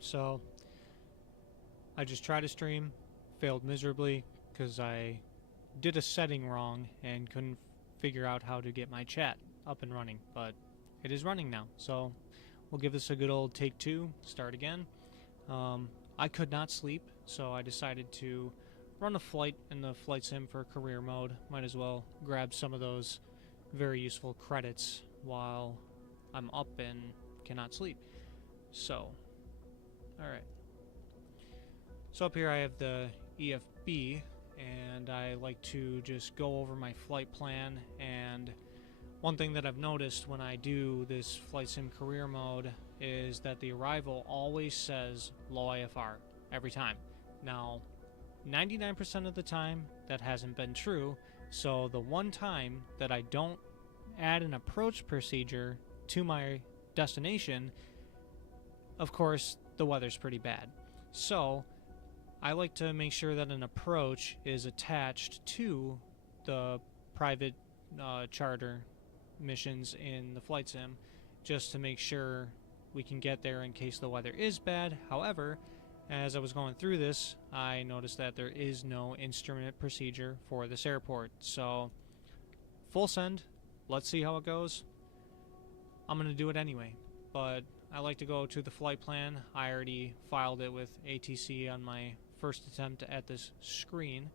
So I just tried to stream, failed miserably because I did a setting wrong and couldn't figure out how to get my chat up and running, but it is running now. So we'll give this a good old take two, start again. I could not sleep, so I decided to run a flight in the flight sim for career mode. Might as well grab some of those very useful credits while I'm up and cannot sleep. So, alright. So up here I have the EFB, and I like to just go over my flight plan. And one thing that I've noticed when I do this flight sim career mode is that the arrival always says low IFR every time. Now, 99% of the time that hasn't been true, so the one time that I don't add an approach procedure to my destination, of course the weather's pretty bad. So I like to make sure that an approach is attached to the private charter missions in the flight sim, just to make sure we can get there in case the weather is bad. However, as I was going through this, I noticed that there is no instrument procedure for this airport. So, full send. Let's see how it goes. I'm going to do it anyway, but I like to go to the flight plan. I already filed it with ATC on my first attempt at this screen.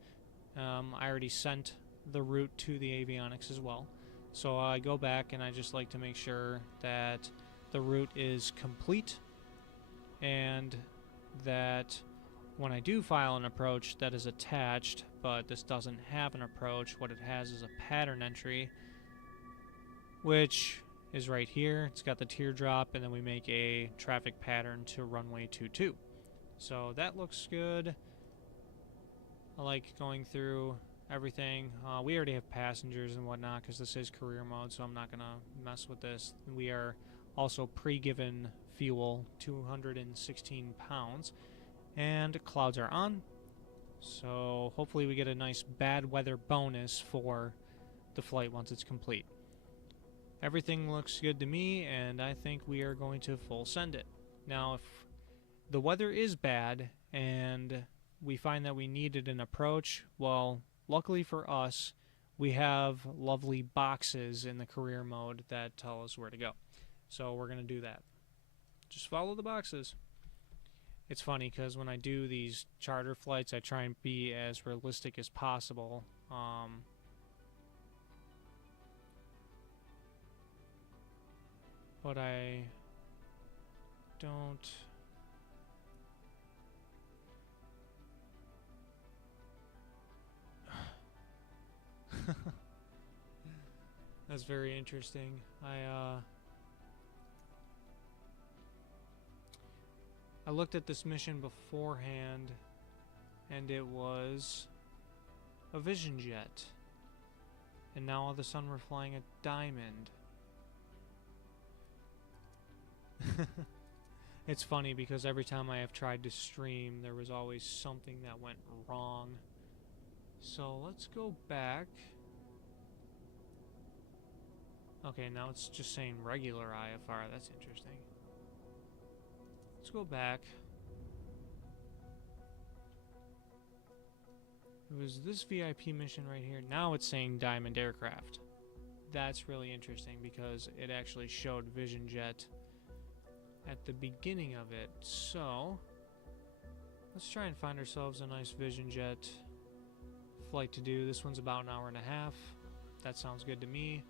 I already sent the route to the avionics as well. So I go back and I just like to make sure that the route is complete, and that when I do file an approach that is attached, but this doesn't have an approach, what it has is a pattern entry, which is right here. It's got the teardrop, and then we make a traffic pattern to runway 22. So that looks good. I like going through everything. We already have passengers and whatnot because this is career mode, so I'm not going to mess with this. We are also pre-given fuel, 216 pounds, and clouds are on. So hopefully we get a nice bad weather bonus for the flight once it's complete. Everything looks good to me, and I think we are going to full send it. Now, if the weather is bad and we find that we needed an approach, well, luckily for us, we have lovely boxes in the career mode that tell us where to go. So we're going to do that. Just follow the boxes. It's funny because when I do these charter flights, I try and be as realistic as possible. But I don't... That's very interesting. I looked at this mission beforehand, and it was a Vision Jet. And now all of a sudden we're flying a Diamond. It's funny because every time I have tried to stream, there was always something that went wrong. So let's go back. Okay, now it's just saying regular IFR. That's interesting. Let's go back. It was this VIP mission right here. Now it's saying Diamond Aircraft. That's really interesting because it actually showed Vision Jet at the beginning of it. So let's try and find ourselves a nice Vision Jet flight to do. This one's about an hour and a half. That sounds good to me.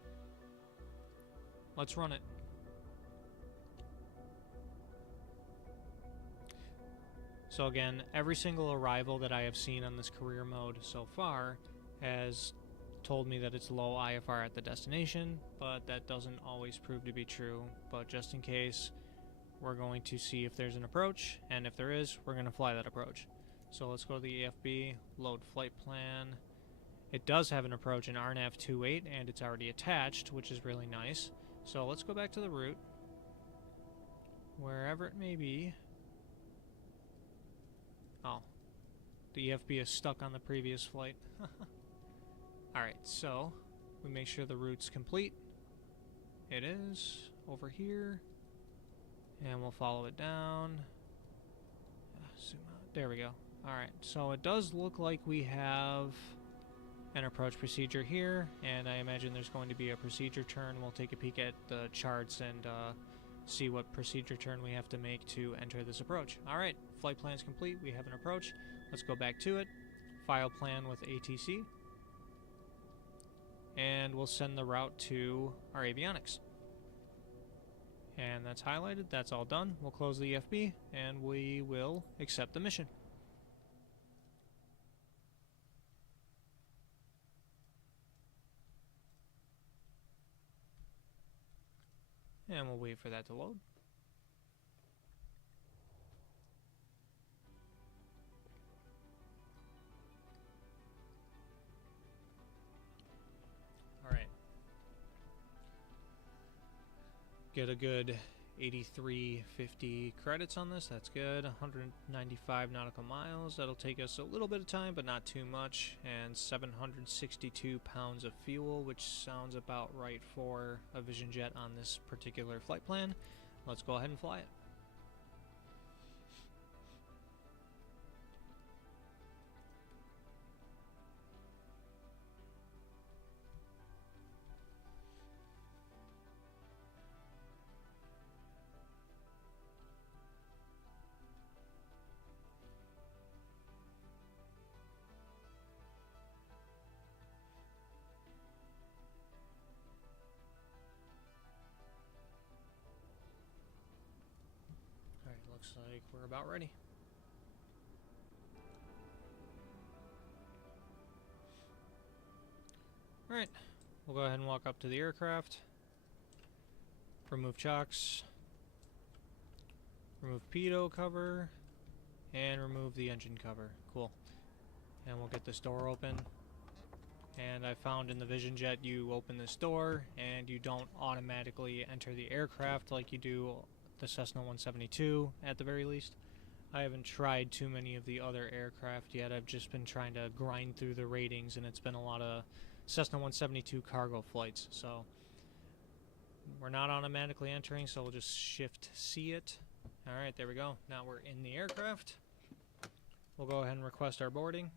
Let's run it. So again, every single arrival that I have seen on this career mode so far has told me that it's low IFR at the destination, but that doesn't always prove to be true. But just in case, we're going to see if there's an approach, and if there is, we're going to fly that approach. So let's go to the EFB, load flight plan. It does have an approach in RNAV 28, and it's already attached, which is really nice. So let's go back to the route, wherever it may be. Oh, the EFB is stuck on the previous flight. Alright, so we make sure the route's complete. It is over here, and we'll follow it down. Zoom out. There we go. Alright, so it does look like we have an approach procedure here, and I imagine there's going to be a procedure turn. We'll take a peek at the charts and see what procedure turn we have to make to enter this approach. Alright, flight plan's complete. We have an approach. Let's go back to it. File plan with ATC. And we'll send the route to our avionics. And that's highlighted. That's all done. We'll close the EFB, and we will accept the mission. And we'll wait for that to load. Alright. Get a good 8350 credits on this. That's good. 195 nautical miles. That'll take us a little bit of time, but not too much. And 762 pounds of fuel, which sounds about right for a Vision Jet on this particular flight plan. Let's go ahead and fly it. Looks like we're about ready. Alright, we'll go ahead and walk up to the aircraft. Remove chocks. Remove pitot cover. And remove the engine cover. Cool. And we'll get this door open. And I found in the Vision Jet you open this door and you don't automatically enter the aircraft like you do the Cessna 172 at the very least. I haven't tried too many of the other aircraft yet. I've just been trying to grind through the ratings, and it's been a lot of Cessna 172 cargo flights. So we're not automatically entering, so we'll just Shift C it. Alright, there we go. Now we're in the aircraft. We'll go ahead and request our boarding.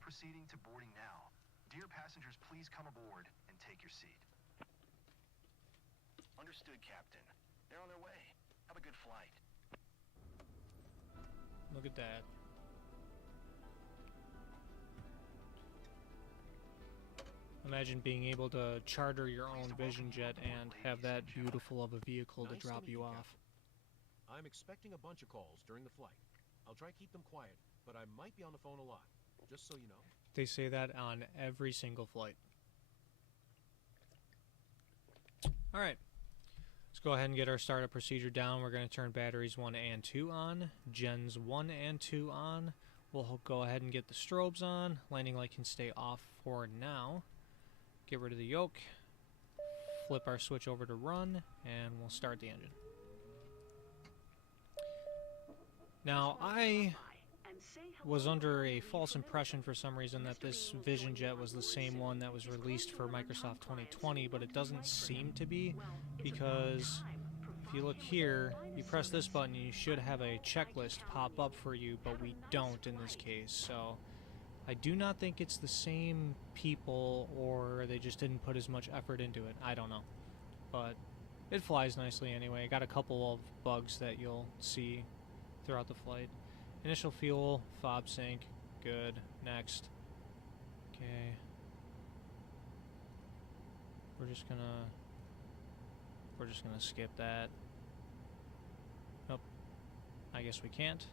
Proceeding to boarding now. Dear passengers, please come aboard and take your seat. Understood, Captain. They're on their way. Have a good flight. Look at that. Imagine being able to charter your own Vision Jet and have that beautiful of a vehicle to drop you off. I'm expecting a bunch of calls during the flight. I'll try to keep them quiet, but I might be on the phone a lot, just so you know. They say that on every single flight. Alright. Let's go ahead and get our startup procedure down. We're going to turn batteries 1 and 2 on. Gens 1 and 2 on. We'll go ahead and get the strobes on. Landing light can stay off for now. Get rid of the yoke. Flip our switch over to run. And we'll start the engine. Now, I was under a false impression for some reason that this Vision Jet was the same one that was released for Microsoft 2020, but it doesn't seem to be, because if you look here, you press this button, you should have a checklist pop up for you, but we don't in this case. So I do not think it's the same people, or they just didn't put as much effort into it. I don't know, but it flies nicely anyway. I got a couple of bugs that you'll see throughout the flight. Initial fuel, fob sync, good. Next. Okay. We're just gonna skip that. Nope. I guess we can't.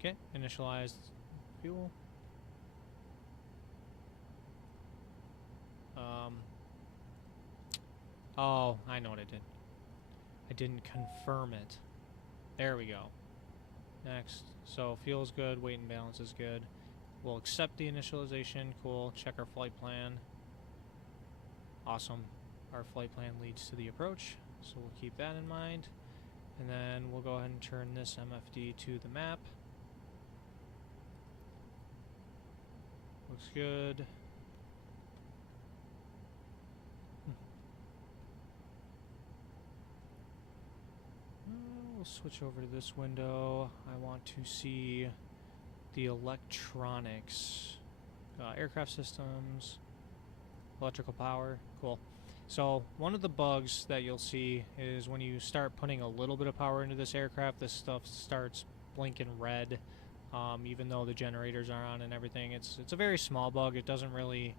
Okay. Okay, initialize fuel. Oh, I know what I did. I didn't confirm it. There we go. Next. So fuel's good, weight and balance is good. We'll accept the initialization. Cool. Check our flight plan. Awesome. Our flight plan leads to the approach, so we'll keep that in mind. And then we'll go ahead and turn this MFD to the map. Looks good. we'll switch over to this window. I want to see the electronics. Aircraft systems, electrical power, cool. So one of the bugs that you'll see is when you start putting a little bit of power into this aircraft, this stuff starts blinking red, even though the generators are on and everything. It's a very small bug. It doesn't really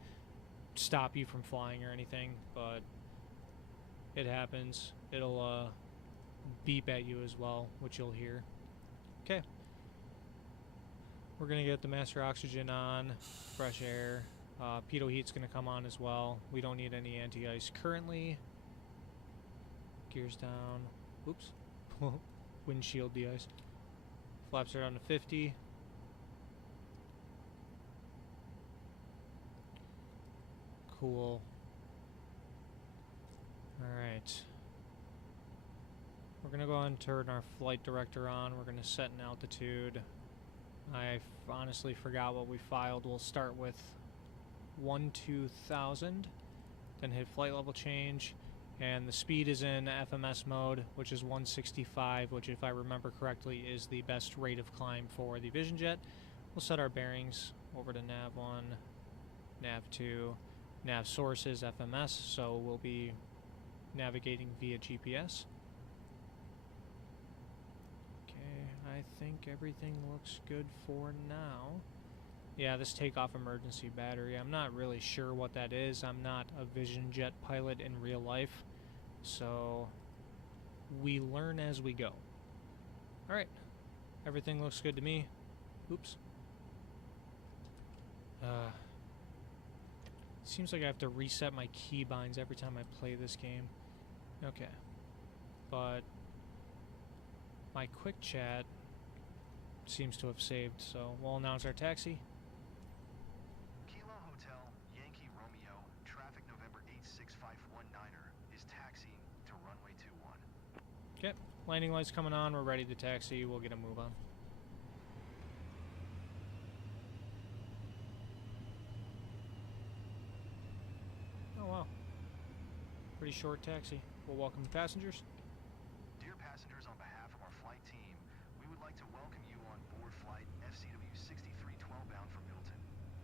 stop you from flying or anything, but it happens. It'll beep at you as well, which you'll hear. Okay. We're going to get the master oxygen on, fresh air. Pitot heat's going to come on as well. We don't need any anti-ice currently. Gears down. Oops. Windshield de-ice. Flaps are down to 50. Cool. Alright. We're going to go ahead and turn our flight director on. We're going to set an altitude. I honestly forgot what we filed. We'll start with 12,000, then hit flight level change, and the speed is in FMS mode, which is 165, which, if I remember correctly, is the best rate of climb for the Vision Jet. We'll set our bearings over to nav 1, nav 2, nav source is FMS, so we'll be navigating via GPS. I think everything looks good for now. Yeah, this takeoff emergency battery, I'm not really sure what that is. I'm not a Vision Jet pilot in real life, so we learn as we go. Alright, everything looks good to me. Oops. Seems like I have to reset my keybinds every time I play this game. Okay. But my quick chat seems to have saved, so we'll announce our taxi. Kilo Hotel, Yankee Romeo, traffic November 86519er is taxiing to runway 21. Okay, landing lights coming on, we're ready to taxi, we'll get a move on. Oh wow, pretty short taxi. We'll welcome passengers. Dear passengers, on behalf of our flight team, we would like to welcome you on board flight FCW 6312 bound for Milton.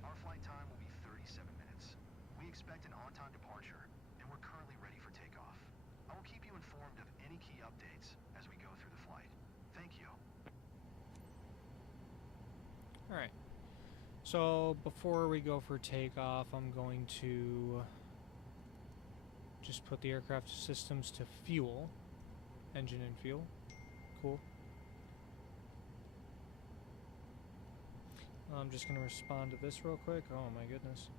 Our flight time will be 37 minutes. We expect an on-time departure, and we're currently ready for takeoff. I will keep you informed of any key updates as we go through the flight. Thank you. Alright, so before we go for takeoff, I'm going to just put the aircraft systems to fuel. Engine and fuel. Cool. I'm just going to respond to this real quick. Oh my goodness.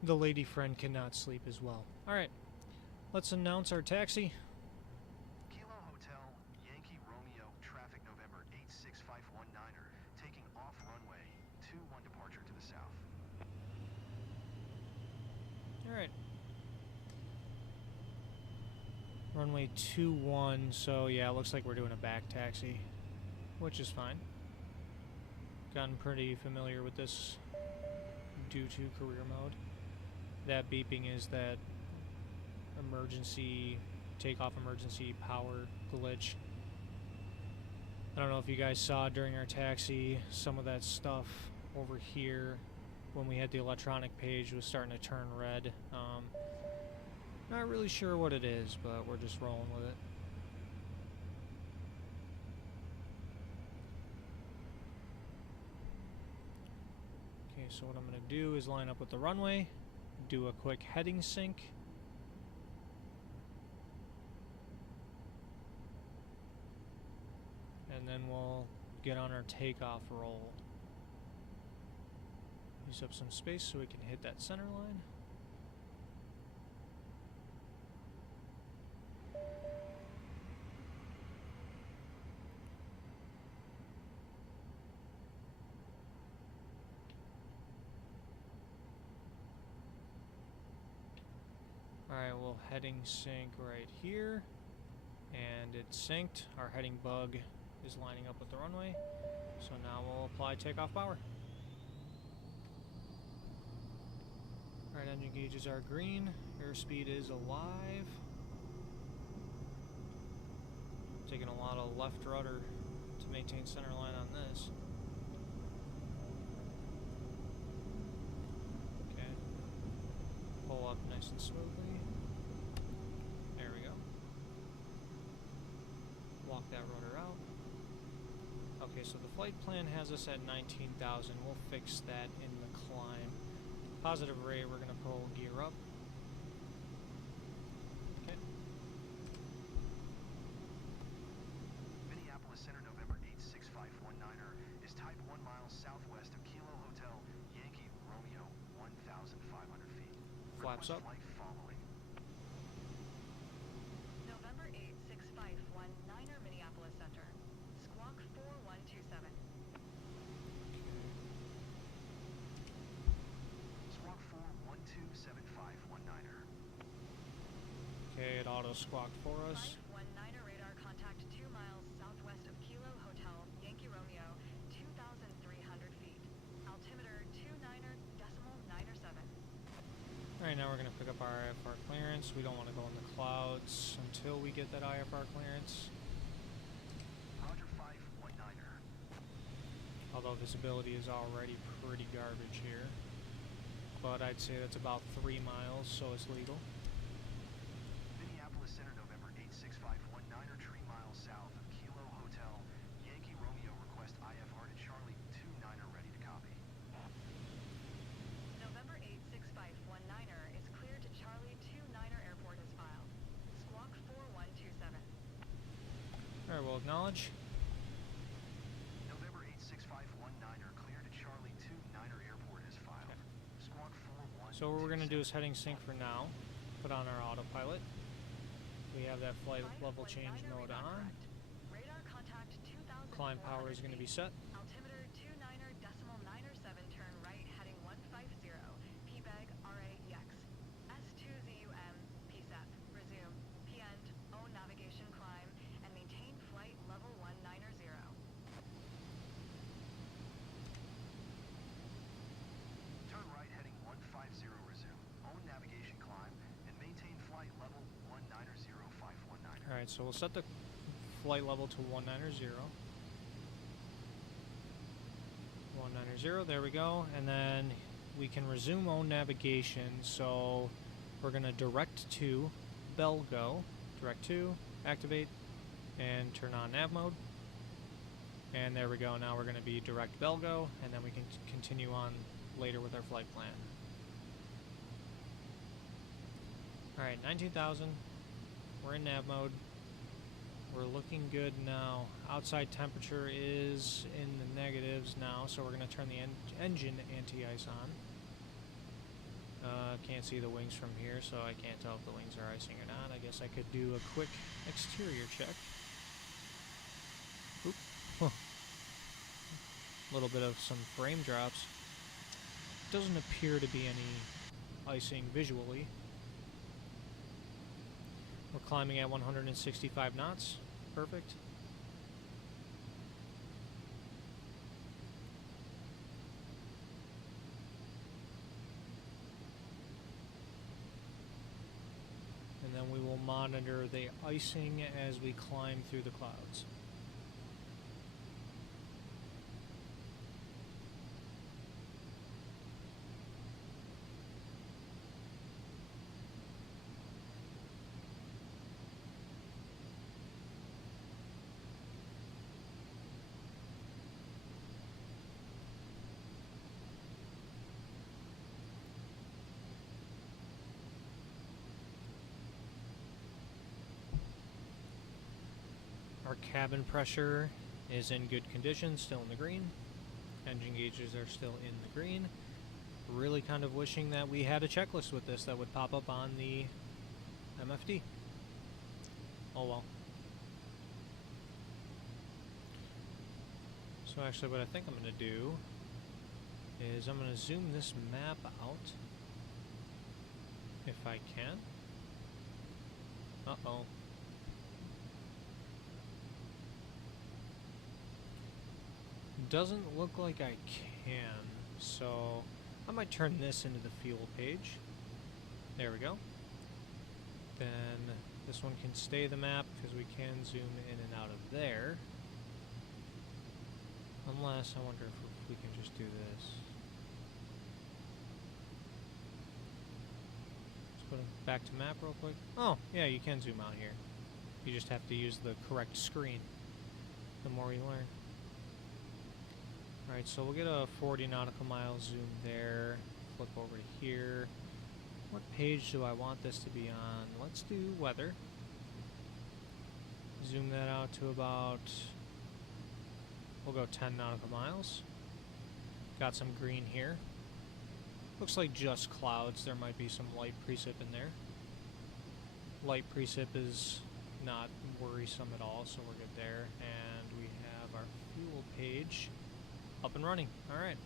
The lady friend cannot sleep as well. Alright, let's announce our taxi. Kilo Hotel, Yankee Romeo, traffic November 86519er, taking off runway 21 departure to the south. Alright. Runway 21, so yeah, it looks like we're doing a back taxi, which is fine. Gotten pretty familiar with this due to career mode. That beeping is that emergency, takeoff emergency power glitch. I don't know if you guys saw during our taxi, some of that stuff over here when we had the electronic page was starting to turn red. Not really sure what it is, but we're just rolling with it. Okay, so what I'm going to do is line up with the runway, do a quick heading sync. And then we'll get on our takeoff roll. Use up some space so we can hit that center line. Alright, we'll heading sync right here. And it's synced. Our heading bug is lining up with the runway. So now we'll apply takeoff power. Alright, engine gauges are green. Airspeed is alive. Taking a lot of left rudder to maintain center line on this. Okay. Pull up nice and smoothly. There we go. Walk that rudder out. Okay, so the flight plan has us at 19,000. We'll fix that in the climb. Positive rate, we're going to pull gear up. Okay. Minneapolis Center, November 86519er is type 1 miles southwest of Kilo Hotel, Yankee Romeo, 1,500 feet. Flaps up. Flight following. November 86519er Minneapolis Center. Squawk 4127. Squawk 4127519er. Okay, it auto squawked for us. Flight 19er radar contact 2 miles southwest of Kilo Hotel, Yankee Romeo, 2,300 feet. Altimeter 29.97. Alright, now we're going to pick up our IFR clearance. We don't want to go in the clouds until we get that IFR clearance. Roger 519er. Although visibility is already pretty garbage here. But I'd say that's about 3 miles, so it's legal. Minneapolis Center, November 86519er, 3 miles south of Kilo Hotel, Yankee Romeo, request IFR to Charlie 29er, ready to copy. November 86519er is cleared to Charlie 29er Airport as filed. Squawk 4127. Alright, we'll acknowledge. November 86519er, clear to Charlie 29er Airport as filed. Squawk 4127. So what we're going to do is heading sync for now. Put on our autopilot. We have that flight level change mode on. Radar contact 2,000. Climb power is going to be set. Altimeter 29.97, turn right, heading 150. PBEG RAEX. S2ZUM, PSEP. Resume. PEND, O navigation climb, and maintain flight level 190. Turn right, heading 150, resume. Own navigation climb and maintain flight level 190.519er. Alright, so we'll set the flight level to 190. 190, there we go. And then we can resume own navigation. So we're going to direct to Belgo. Direct to, activate, and turn on nav mode. And there we go. Now we're going to be direct Belgo, and then we can continue on later with our flight plan. Alright, 19,000. We're in nav mode. We're looking good now. Outside temperature is in the negatives now, so we're going to turn the engine anti-ice on. Can't see the wings from here, so I can't tell if the wings are icing or not. I guess I could do a quick exterior check. Oop. Huh. Little bit of some frame drops. Doesn't appear to be any icing visually. We're climbing at 165 knots. Perfect. And then we will monitor the icing as we climb through the clouds. Our cabin pressure is in good condition, still in the green. Engine gauges are still in the green. really kind of wishing that we had a checklist with this that would pop up on the MFD. Oh well. So actually what I think I'm going to do is I'm going to zoom this map out if I can. Uh-oh. Doesn't look like I can, so I might turn this into the fuel page. There we go. Then this one can stay the map because we can zoom in and out of there. Unless, I wonder if we can just do this. Let's put it back to map real quick. Oh, yeah, you can zoom out here. You just have to use the correct screen. The more you learn. Alright, so we'll get a 40 nautical miles zoom there. Flip over to here. What page do I want this to be on? Let's do weather. Zoom that out to about... We'll go 10 nautical miles. Got some green here. Looks like just clouds. There might be some light precip in there. Light precip is not worrisome at all, so we're good there. And we have our fuel page up and running. Alright.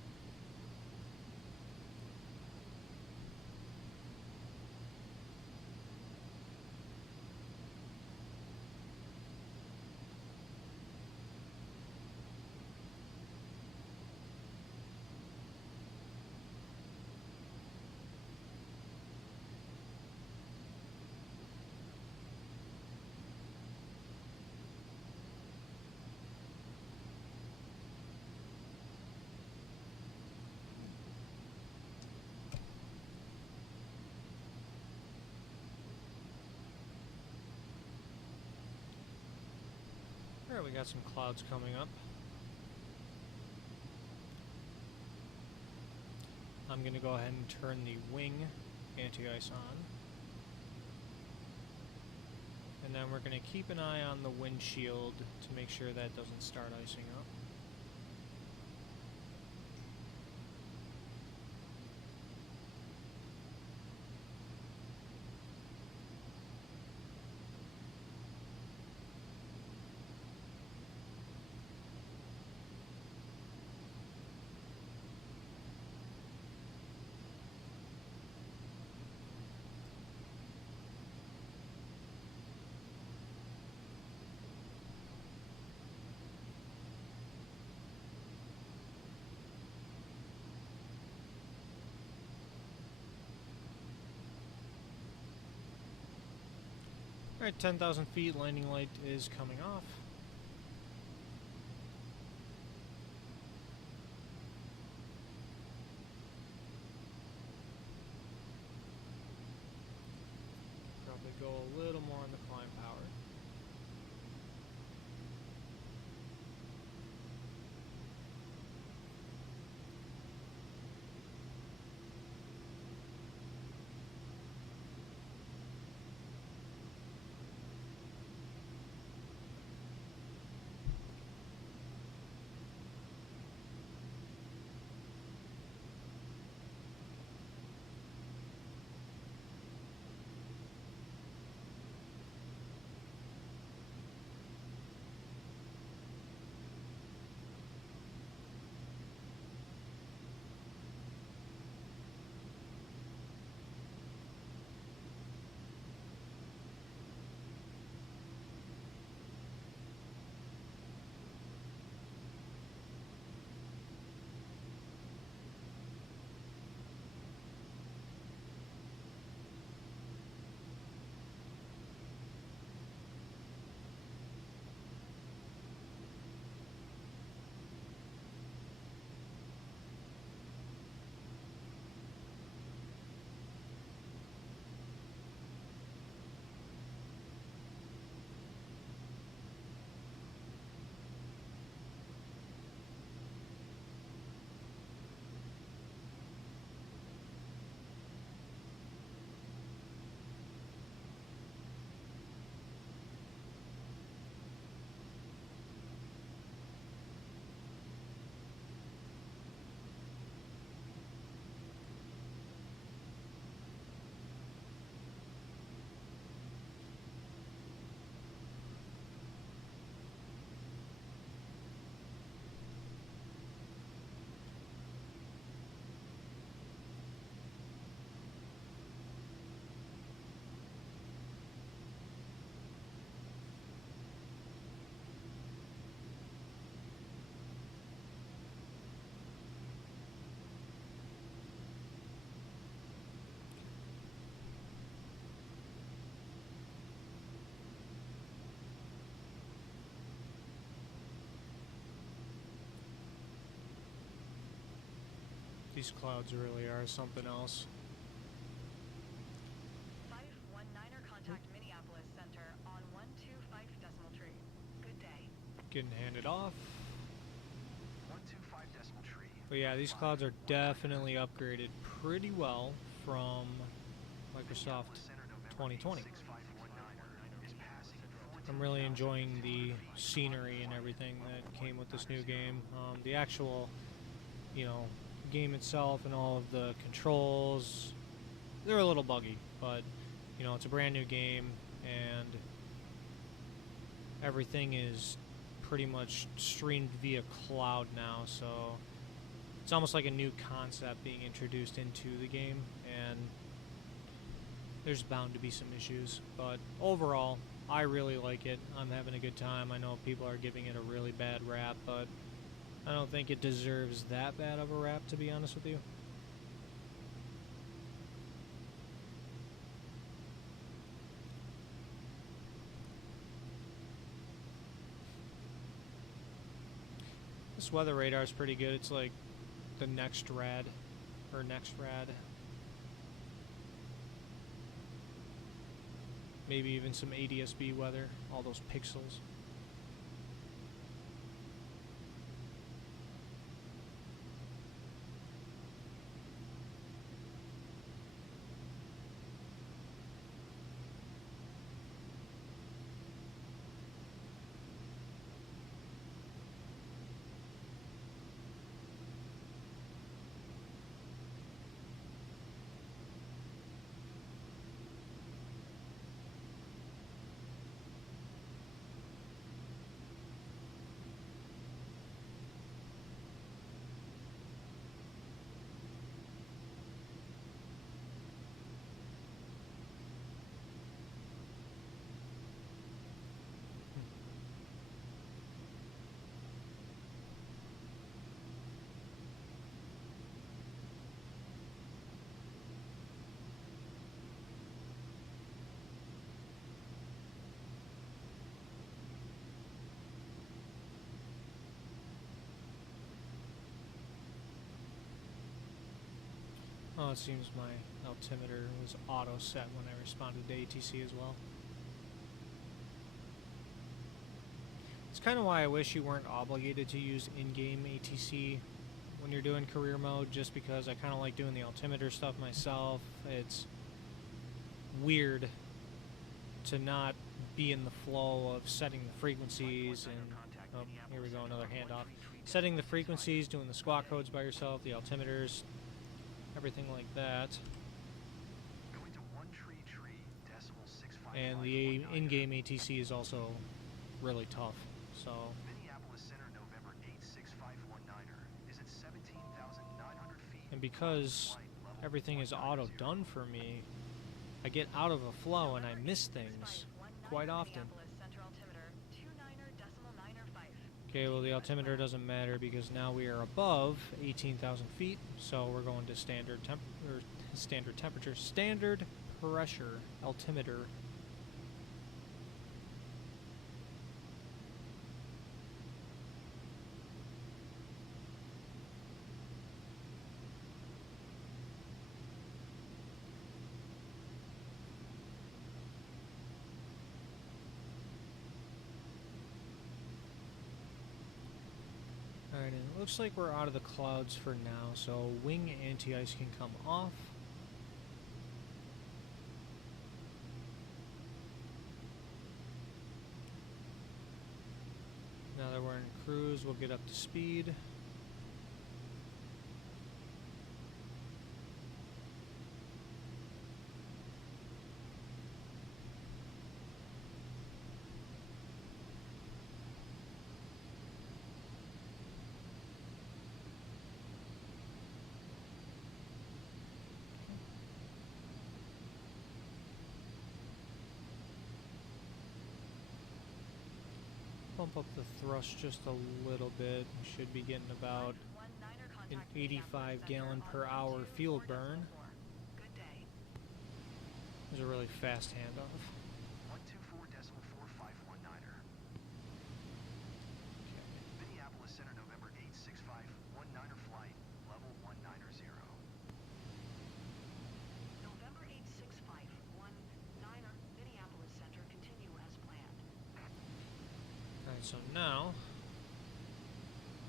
Alright, we got some clouds coming up. I'm going to go ahead and turn the wing anti-ice on. And then we're going to keep an eye on the windshield to make sure that doesn't start icing up. Alright, 10,000 feet, landing light is coming off. Probably go a little more on the climb power. These clouds really are something else. Fife 19er contact Minneapolis Center on 125 decimal tree. Good day. Getting handed off. 125 decimal tree. But yeah, these clouds are definitely upgraded pretty well from Microsoft 2020. I'm really enjoying the scenery and everything that came with this new game. The actual, you know, game itself and all of the controls, they're a little buggy, but you know, it's a brand new game and everything is pretty much streamed via cloud now, so it's almost like a new concept being introduced into the game, and there's bound to be some issues, but overall I really like it. I'm having a good time. I know people are giving it a really bad rap, but I don't think it deserves that bad of a rap, to be honest with you. This weather radar is pretty good. It's like the next rad. Maybe even some ADSB weather, all those pixels. Oh, it seems my altimeter was auto set when I responded to ATC as well. It's kind of why I wish you weren't obligated to use in-game ATC when you're doing career mode, just because I kind of like doing the altimeter stuff myself. It's weird to not be in the flow of setting the frequencies and, oh, here we go, another handoff. Setting the frequencies, doing the squawk codes by yourself, the altimeters, everything like that. And the in-game ATC is also really tough. So Minneapolis Center, November 86519er is at 17,900 feet. and because everything is auto done for me, I get out of a flow and I miss things quite often. Okay, well the altimeter doesn't matter because now we are above 18,000 feet, so we're going to standard pressure altimeter. Alright, and it looks like we're out of the clouds for now, so wing anti-ice can come off. Now that we're in cruise, we'll get up to speed. Bump up the thrust just a little bit. We should be getting about an 85 gallon per hour fuel burn. It was a really fast handoff. 124.4519er. Minneapolis Center, November 86519er flight, level 190. so now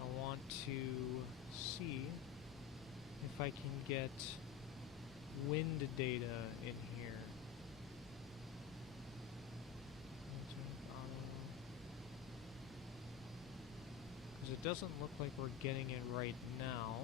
I want to see if I can get wind data in here. Because it doesn't look like we're getting it right now.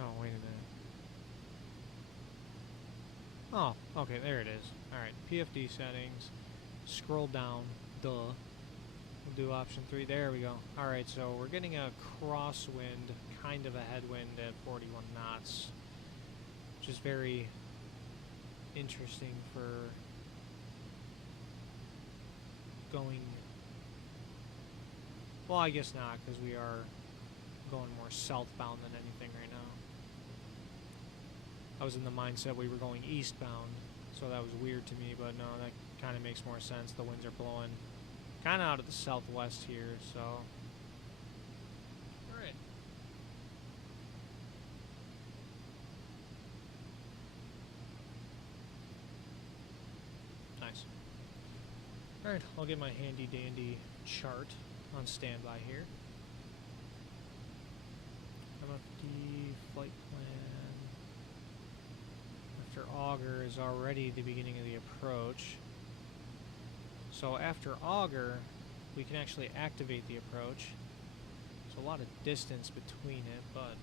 Oh, wait a minute. Oh, okay, there it is. Alright, PFD settings. Scroll down. Duh. We'll do option 3. There we go. Alright, so we're getting a crosswind, kind of a headwind at 41 knots. Which is very interesting for going... Well, I guess not, because we are going more southbound than anything right now. I was in the mindset we were going eastbound, so that was weird to me, but no, that kind of makes more sense. The winds are blowing kind of out of the southwest here, so... Alright. Nice. Alright, I'll get my handy dandy chart on standby here. MFD flight plan. After auger is already the beginning of the approach. So after auger, we can actually activate the approach. There's a lot of distance between it, but...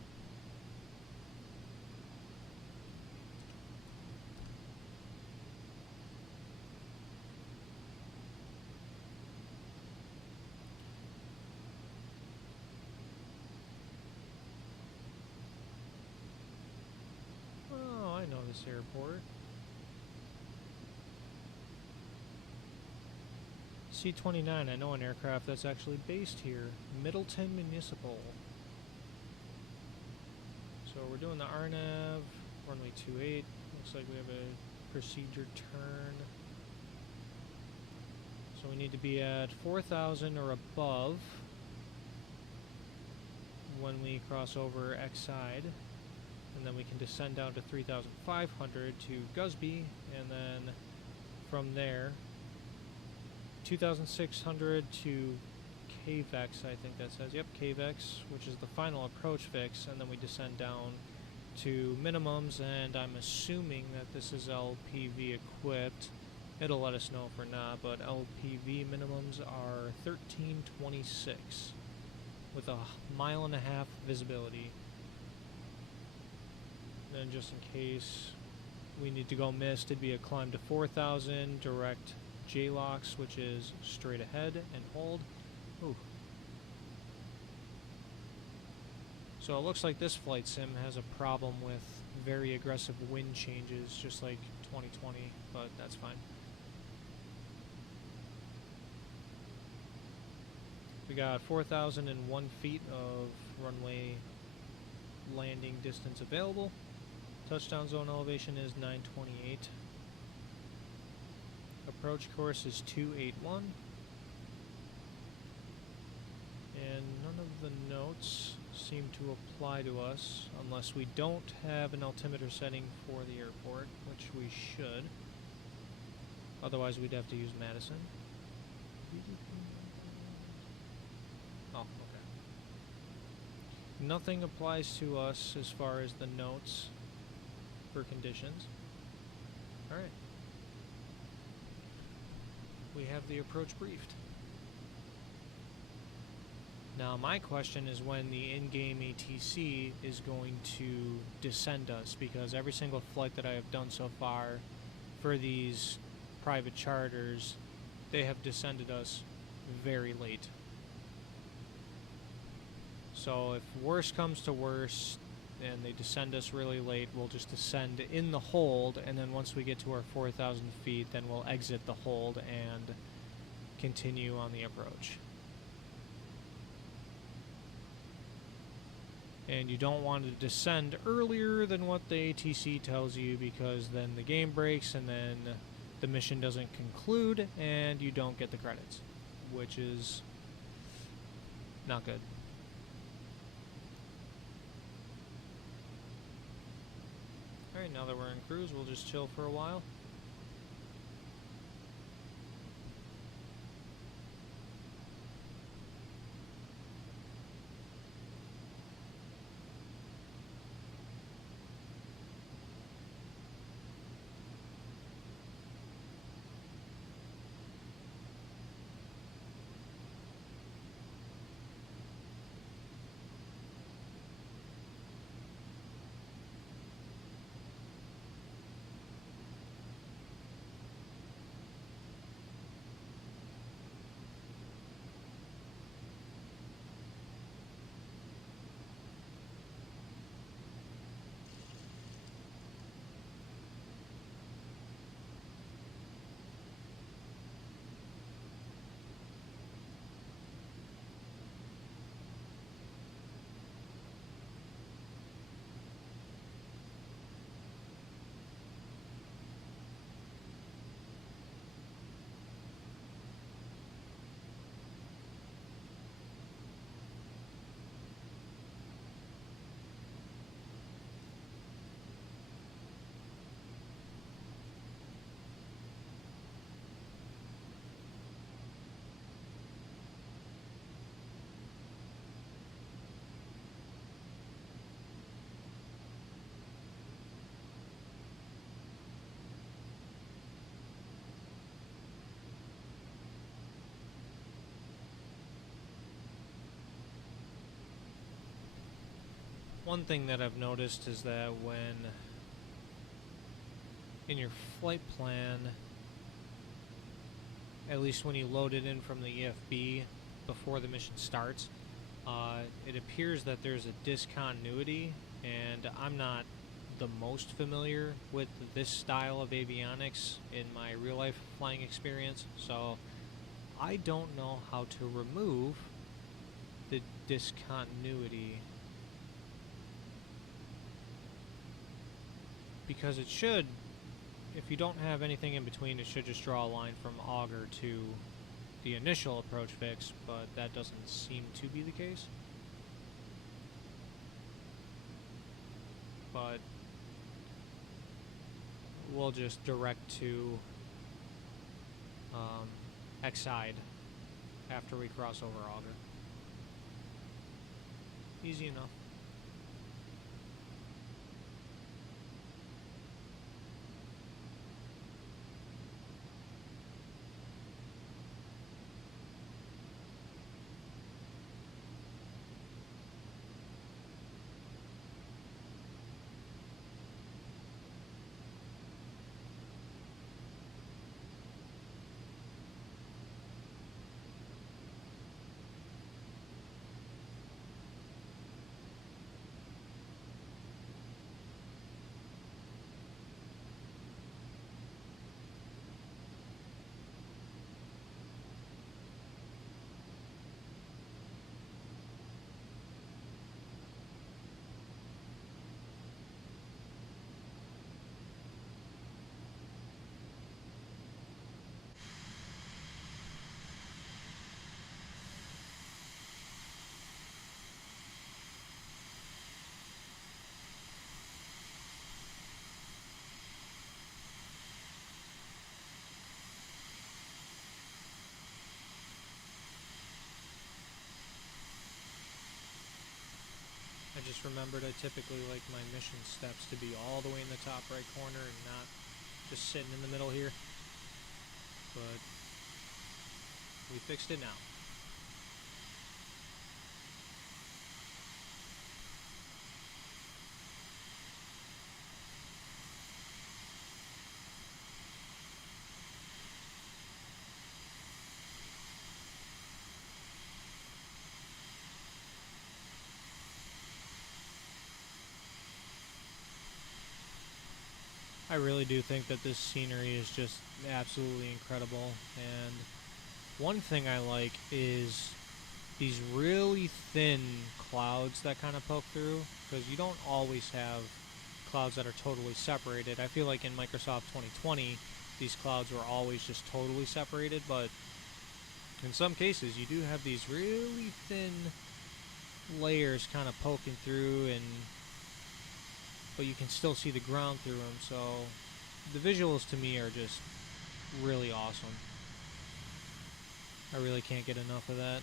Oh, I know this airport. C-29, I know an aircraft that's actually based here. Middleton Municipal. So we're doing the RNAV, runway 28. Looks like we have a procedure turn. So we need to be at 4,000 or above when we cross over X side. And then we can descend down to 3,500 to Gusby, and then from there 2,600 to KVEX, I think that says. Yep, KVEX, which is the final approach fix, and then we descend down to minimums, and I'm assuming that this is LPV equipped. It'll let us know if we're not, but LPV minimums are 1326 with a 1.5 mile visibility. Then just in case we need to go missed, it'd be a climb to 4,000, direct JLOX, which is straight ahead and hold. Ooh. So it looks like this flight sim has a problem with very aggressive wind changes, just like 2020, but that's fine. We got 4,001 feet of runway landing distance available. Touchdown zone elevation is 928. Approach course is 281. And none of the notes seem to apply to us unless we don't have an altimeter setting for the airport, which we should. Otherwise we'd have to use Madison. Oh, okay. Nothing applies to us as far as the notes for conditions. Alright. We have the approach briefed. Now my question is when the in-game ATC is going to descend us, because every single flight that I have done so far for these private charters, they have descended us very late. So if worst comes to worst and they descend us really late, we'll just descend in the hold, and then once we get to our 4,000 feet, then we'll exit the hold and continue on the approach. And you don't want to descend earlier than what the ATC tells you, because then the game breaks and then the mission doesn't conclude and you don't get the credits, which is not good. Alright, now that we're in cruise, we'll just chill for a while. One thing that I've noticed is that when in your flight plan, at least when you load it in from the EFB before the mission starts, it appears that there's a discontinuity, and I'm not the most familiar with this style of avionics in my real life flying experience, so I don't know how to remove the discontinuity. Because it should, if you don't have anything in between, it should just draw a line from auger to the initial approach fix, but that doesn't seem to be the case. But we'll just direct to X-side after we cross over auger. Easy enough. I just remembered I typically like my mission steps to be all the way in the top right corner and not just sitting in the middle here. But we fixed it now. I really do think that this scenery is just absolutely incredible, and one thing I like is these really thin clouds that kind of poke through, because you don't always have clouds that are totally separated. I feel like in Microsoft 2020, these clouds were always just totally separated, but in some cases you do have these really thin layers kind of poking through, and but you can still see the ground through them, so the visuals to me are just really awesome. I really can't get enough of that.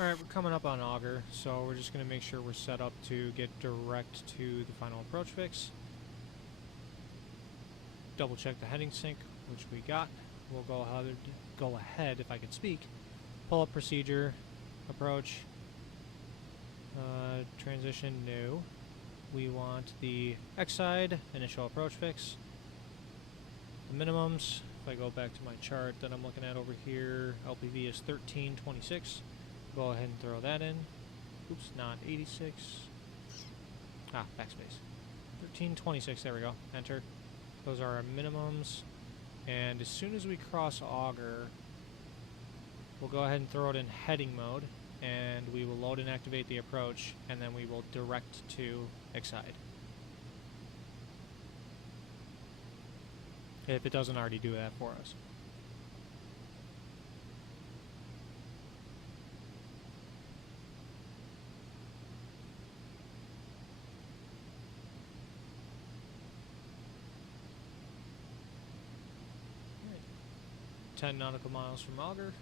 Alright, we're coming up on auger, so we're just going to make sure we're set up to get direct to the final approach fix. Double check the heading sync, which we got. We'll go ahead, if I can speak. Pull up procedure, approach, transition, no. We want the X side, initial approach fix. The minimums, if I go back to my chart that I'm looking at over here, LPV is 1326. Go ahead and throw that in. Oops, not 86. Ah, backspace. 1326, there we go. Enter. Those are our minimums. And as soon as we cross auger, we'll go ahead and throw it in heading mode, and we will load and activate the approach, and then we will direct to Excite. If it doesn't already do that for us. Right. 10 nautical miles from auger.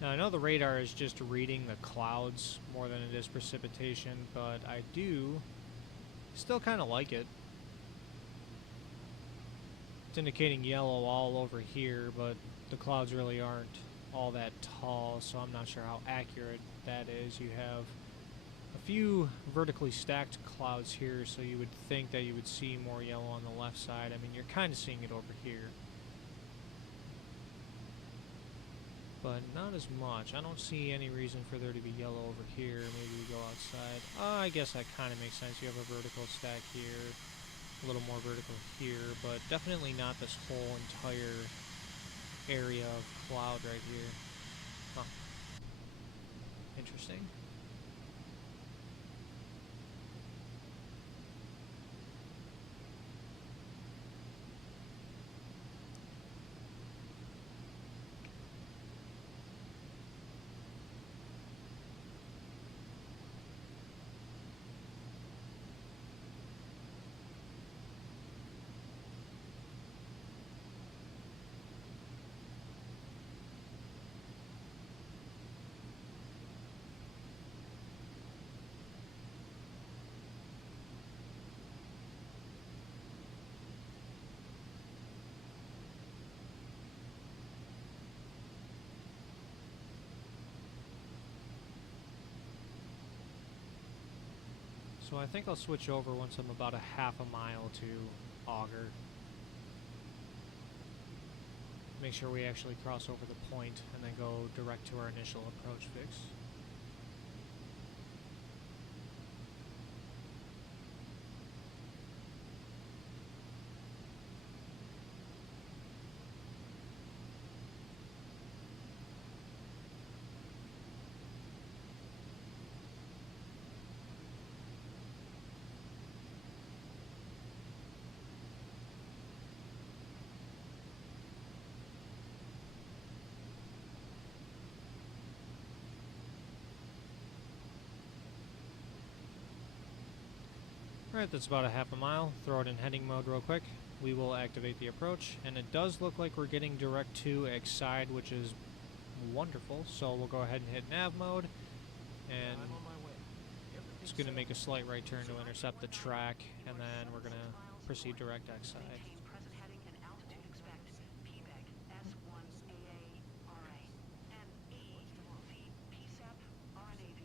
Now, I know the radar is just reading the clouds more than it is precipitation, but I do still kind of like it. It's indicating yellow all over here, but the clouds really aren't all that tall, so I'm not sure how accurate that is. You have a few vertically stacked clouds here, so you would think that you would see more yellow on the left side. I mean, you're kind of seeing it over here, but not as much. I don't see any reason for there to be yellow over here. Maybe we go outside. I guess that kind of makes sense. You have a vertical stack here, a little more vertical here, but definitely not this whole entire area of cloud right here. Huh. Interesting. So I think I'll switch over once I'm about a half a mile to auger. Make sure we actually cross over the point and then go direct to our initial approach fix. Alright, that's about a half a mile. Throw it in heading mode real quick. We will activate the approach, and it does look like we're getting direct to Excite, which is wonderful. So we'll go ahead and hit nav mode, and I'm on my way. it's going to make a slight right turn to intercept the track, and then we're going to proceed direct Excite. Maintain present heading and altitude expect. PBEG S1AA RA. And E PSEP RNAV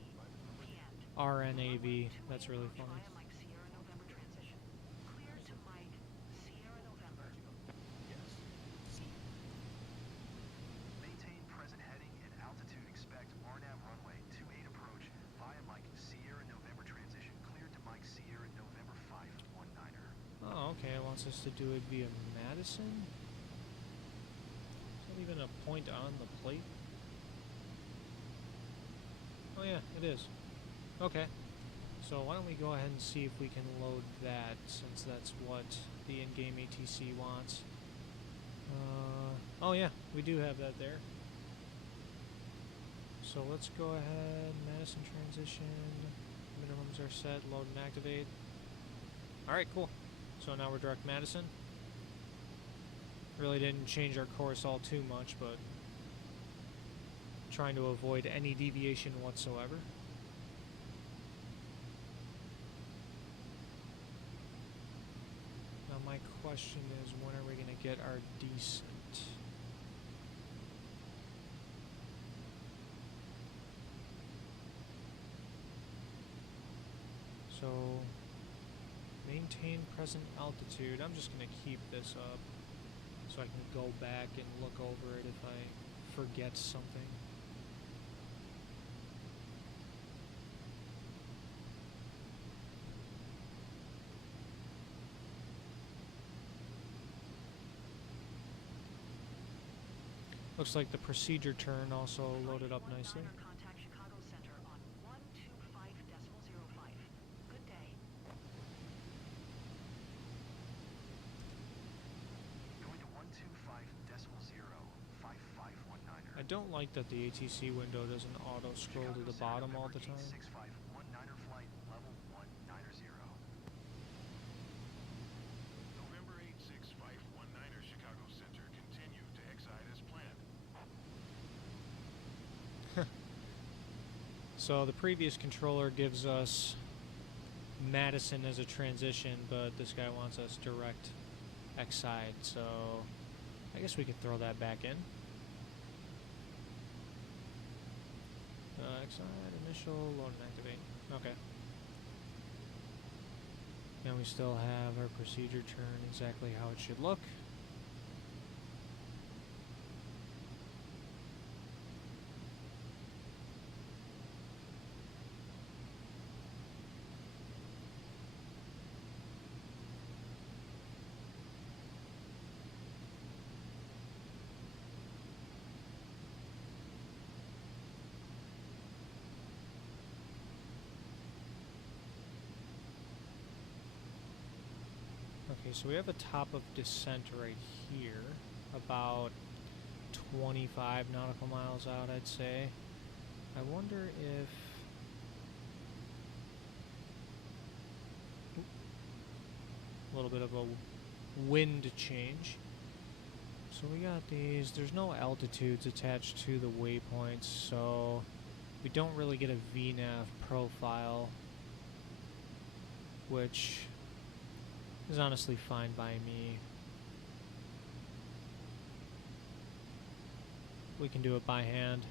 PN. RNAV, that's really funny. Via Mike Sierra November transition. Clear to Mike Sierra November. Maintain present heading and altitude expect RNAV runway 28 approach via Mike Sierra November transition cleared to Mike Sierra November 519er. Oh, okay, it wants us to do it via Madison? Is that even a point on the plate? Oh yeah, it is. Okay. So why don't we go ahead and see if we can load that, since that's what the in-game ATC wants. Oh yeah, we do have that there. So let's go ahead, Madison transition, minimums are set, load and activate. Alright, cool. So now we're direct Madison. Really didn't change our course all too much, but trying to avoid any deviation whatsoever. Now my question is, when are we going to get our descent? So, maintain present altitude. I'm just going to keep this up so I can go back and look over it if I forget something. Looks like the procedure turn also loaded up nicely. Contact Chicago Center on 125.05. Good day. Going to 125.05519er. I don't like that the ATC window doesn't auto scroll to the bottom all the time. 86519er flight level 190. November 86519er Chicago Center. Continue to exit as planned. So the previous controller gives us Madison as a transition, but this guy wants us direct X-side, so I guess we could throw that back in. X-side, initial, load and activate. Okay. And we still have our procedure turn exactly how it should look. Okay, so we have a top of descent right here, about 25 nautical miles out, I'd say. I wonder if... a little bit of a wind change. So we got these. There's no altitudes attached to the waypoints, so we don't really get a VNAV profile, which is honestly fine by me. We can do it by hand.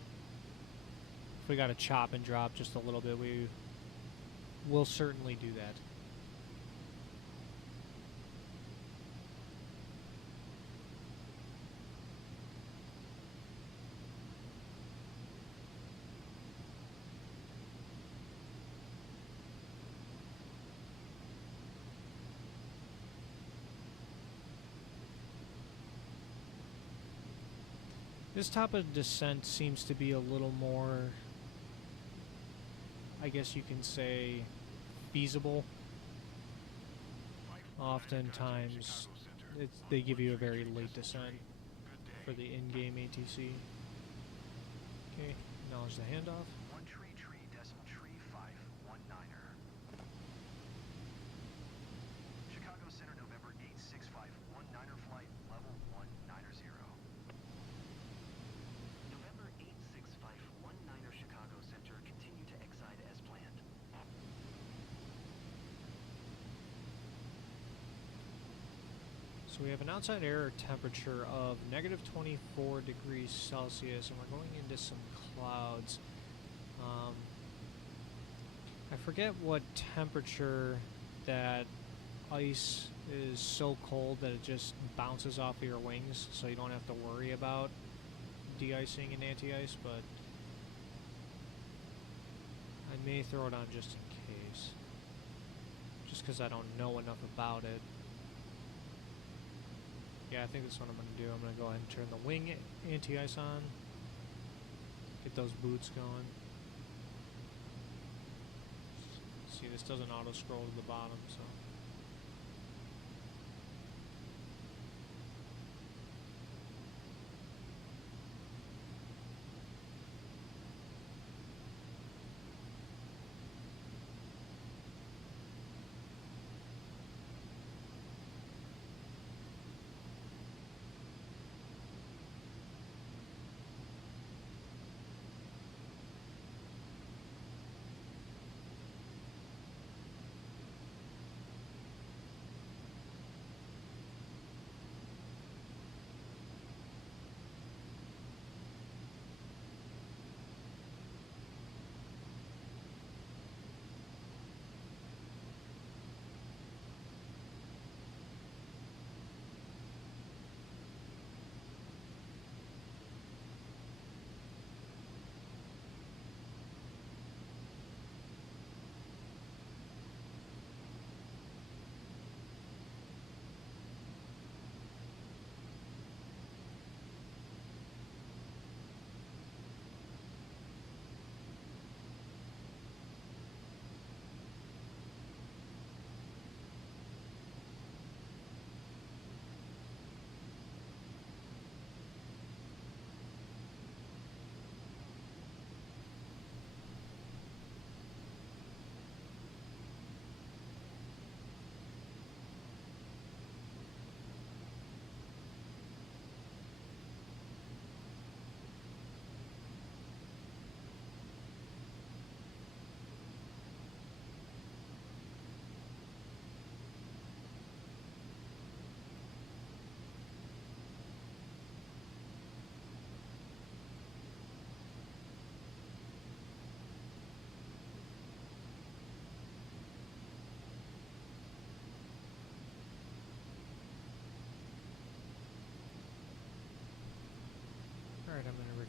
If we got to chop and drop just a little bit, we will certainly do that. This top of descent seems to be a little more, I guess you can say, feasible. Oftentimes, they give you a very late descent for the in-game ATC. Okay, acknowledge the handoff. 133.519er. Chicago Center, November 86519er flight level 190. November 86519er Chicago Center. Continue to exit as planned. So we have an outside air temperature of negative 24 degrees Celsius, and we're going into some clouds. I forget what temperature that ice is so cold that it just bounces off of your wings, so you don't have to worry about de-icing and anti-ice, but I may throw it on just in case, just because I don't know enough about it. Yeah, I think that's what I'm going to do. I'm going to go ahead and turn the wing anti-ice on, get those boots going. See, this doesn't auto-scroll to the bottom, so...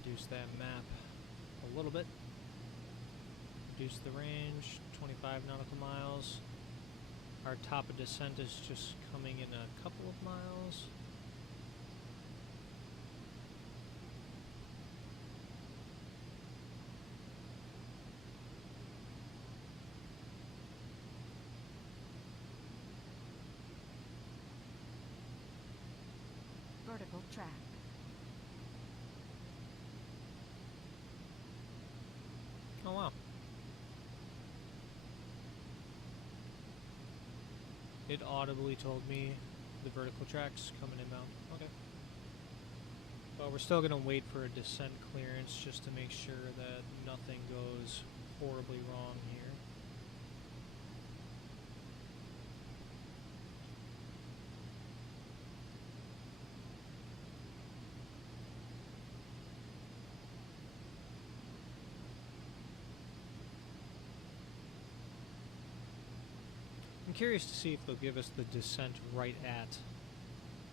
reduce that map a little bit. Reduce the range, 25 nautical miles. Our top of descent is just coming in a couple of miles. Vertical track. Oh wow. It audibly told me the vertical track's coming inbound. Okay. Well, we're still gonna wait for a descent clearance just to make sure that nothing goes horribly wrong here. I'm curious to see if they'll give us the descent right at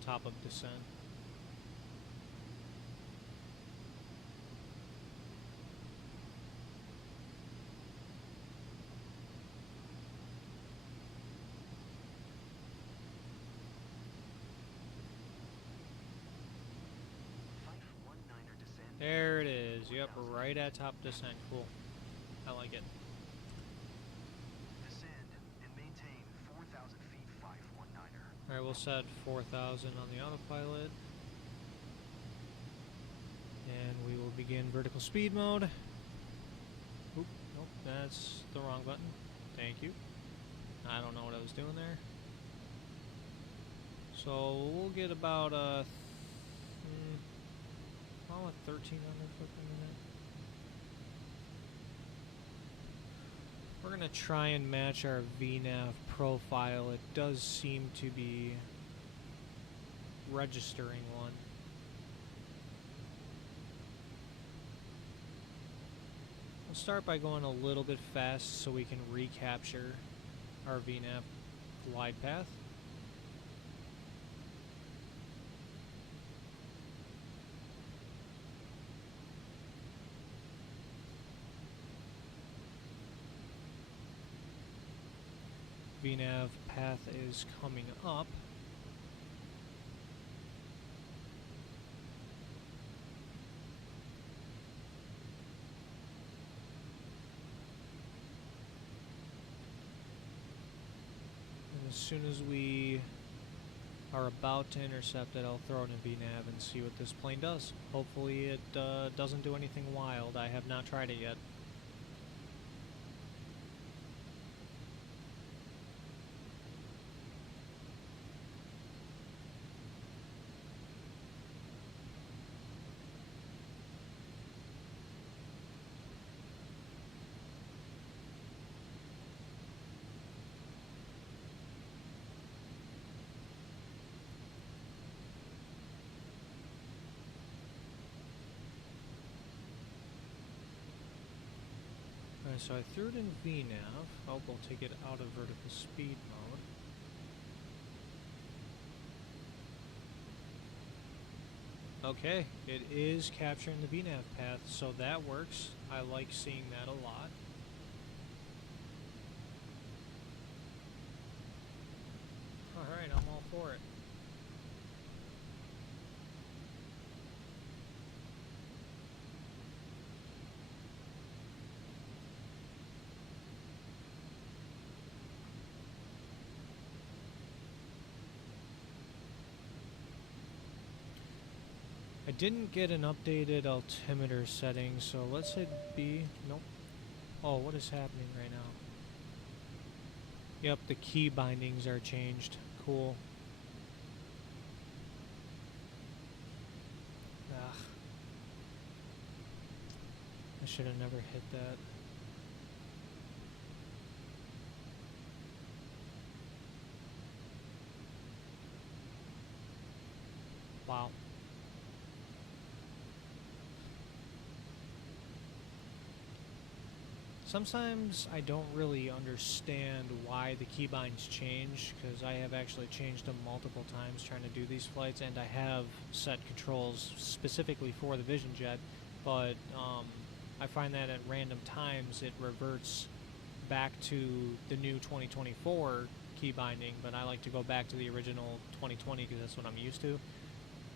top of descent. There it is. Yep, right at top descent. Cool. I like it. Descend and maintain 4,000 feet 519er. Alright, we'll set 4,000 on the autopilot. And we will begin vertical speed mode. Oop, nope, that's the wrong button. Thank you. I don't know what I was doing there. So we'll get about a 1,300 foot per minute. We're gonna try and match our VNAV profile. It does seem to be registering one. We'll start by going a little bit fast so we can recapture our VNAV glide path. VNAV path is coming up. And as soon as we are about to intercept it, I'll throw it in VNAV and see what this plane does. Hopefully it doesn't do anything wild. I have not tried it yet. Alright, so I threw it in VNAV. Oh, we'll take it out of vertical speed mode. Okay, it is capturing the VNAV path, so that works. I like seeing that a lot. Alright, I'm all for it. I didn't get an updated altimeter setting, so let's hit B. Nope. Oh, what is happening right now? Yep, the key bindings are changed. Cool. Ugh. I should have never hit that. Wow. Sometimes I don't really understand why the keybinds change, because I have actually changed them multiple times trying to do these flights, and I have set controls specifically for the Vision Jet, but I find that at random times it reverts back to the new 2024 key binding, but I like to go back to the original 2020 because that's what I'm used to,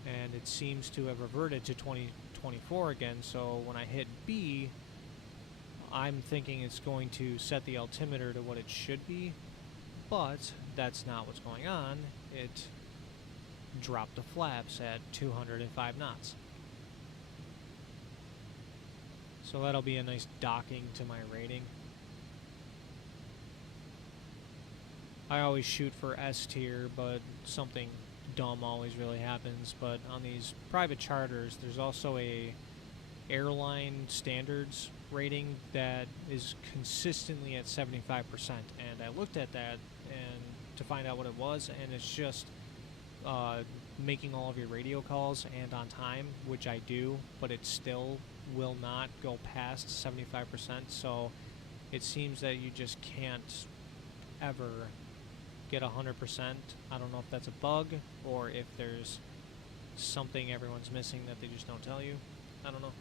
and it seems to have reverted to 2024 again. So when I hit B, I'm thinking it's going to set the altimeter to what it should be, but that's not what's going on. It dropped the flaps at 205 knots. So that'll be a nice docking to my rating. I always shoot for S tier, but something dumb always really happens. But on these private charters, there's also a airline standards rating that is consistently at 75%. And I looked at that and to find out what it was, and it's just making all of your radio calls and on time, which I do, but it still will not go past 75%. So it seems that you just can't ever get 100%. I don't know if that's a bug or if there's something everyone's missing that they just don't tell you. I don't know.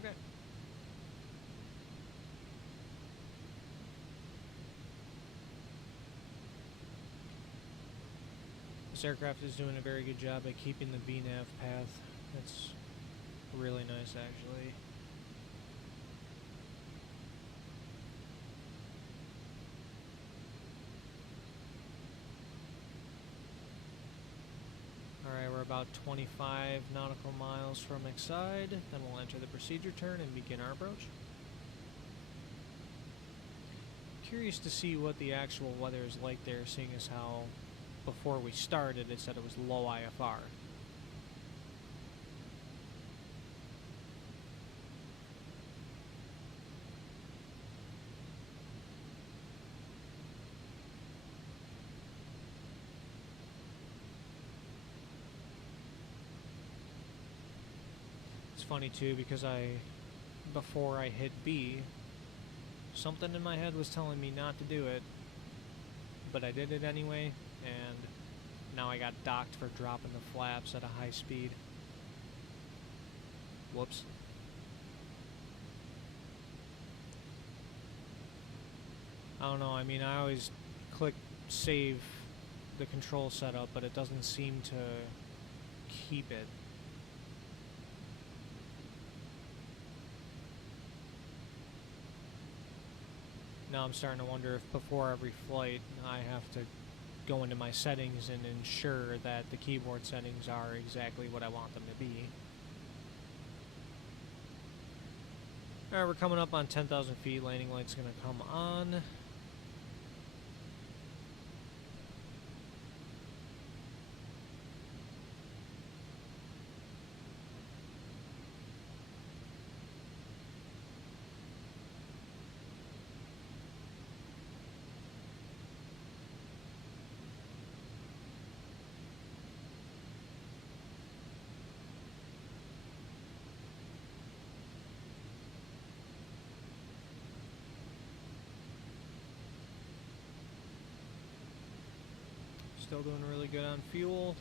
Okay. This aircraft is doing a very good job at keeping the VNAV path. That's really nice, actually. Alright, we're about 25 nautical miles from Exide. Then we'll enter the procedure turn and begin our approach. Curious to see what the actual weather is like there, seeing as how before we started it said it was low IFR. It's funny too because before I hit B, something in my head was telling me not to do it, but I did it anyway, and now I got docked for dropping the flaps at a high speed. Whoops. I don't know, I mean, I always click save the control setup, but it doesn't seem to keep it. Now I'm starting to wonder if before every flight I have to go into my settings and ensure that the keyboard settings are exactly what I want them to be. Alright, we're coming up on 10,000 feet. Landing light's going to come on. Still doing really good on fuel.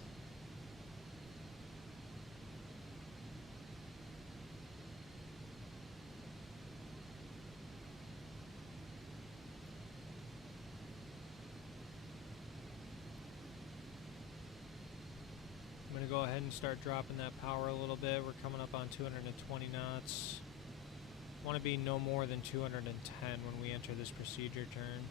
I'm going to go ahead and start dropping that power a little bit. We're coming up on 220 knots. Want to be no more than 210 when we enter this procedure turn.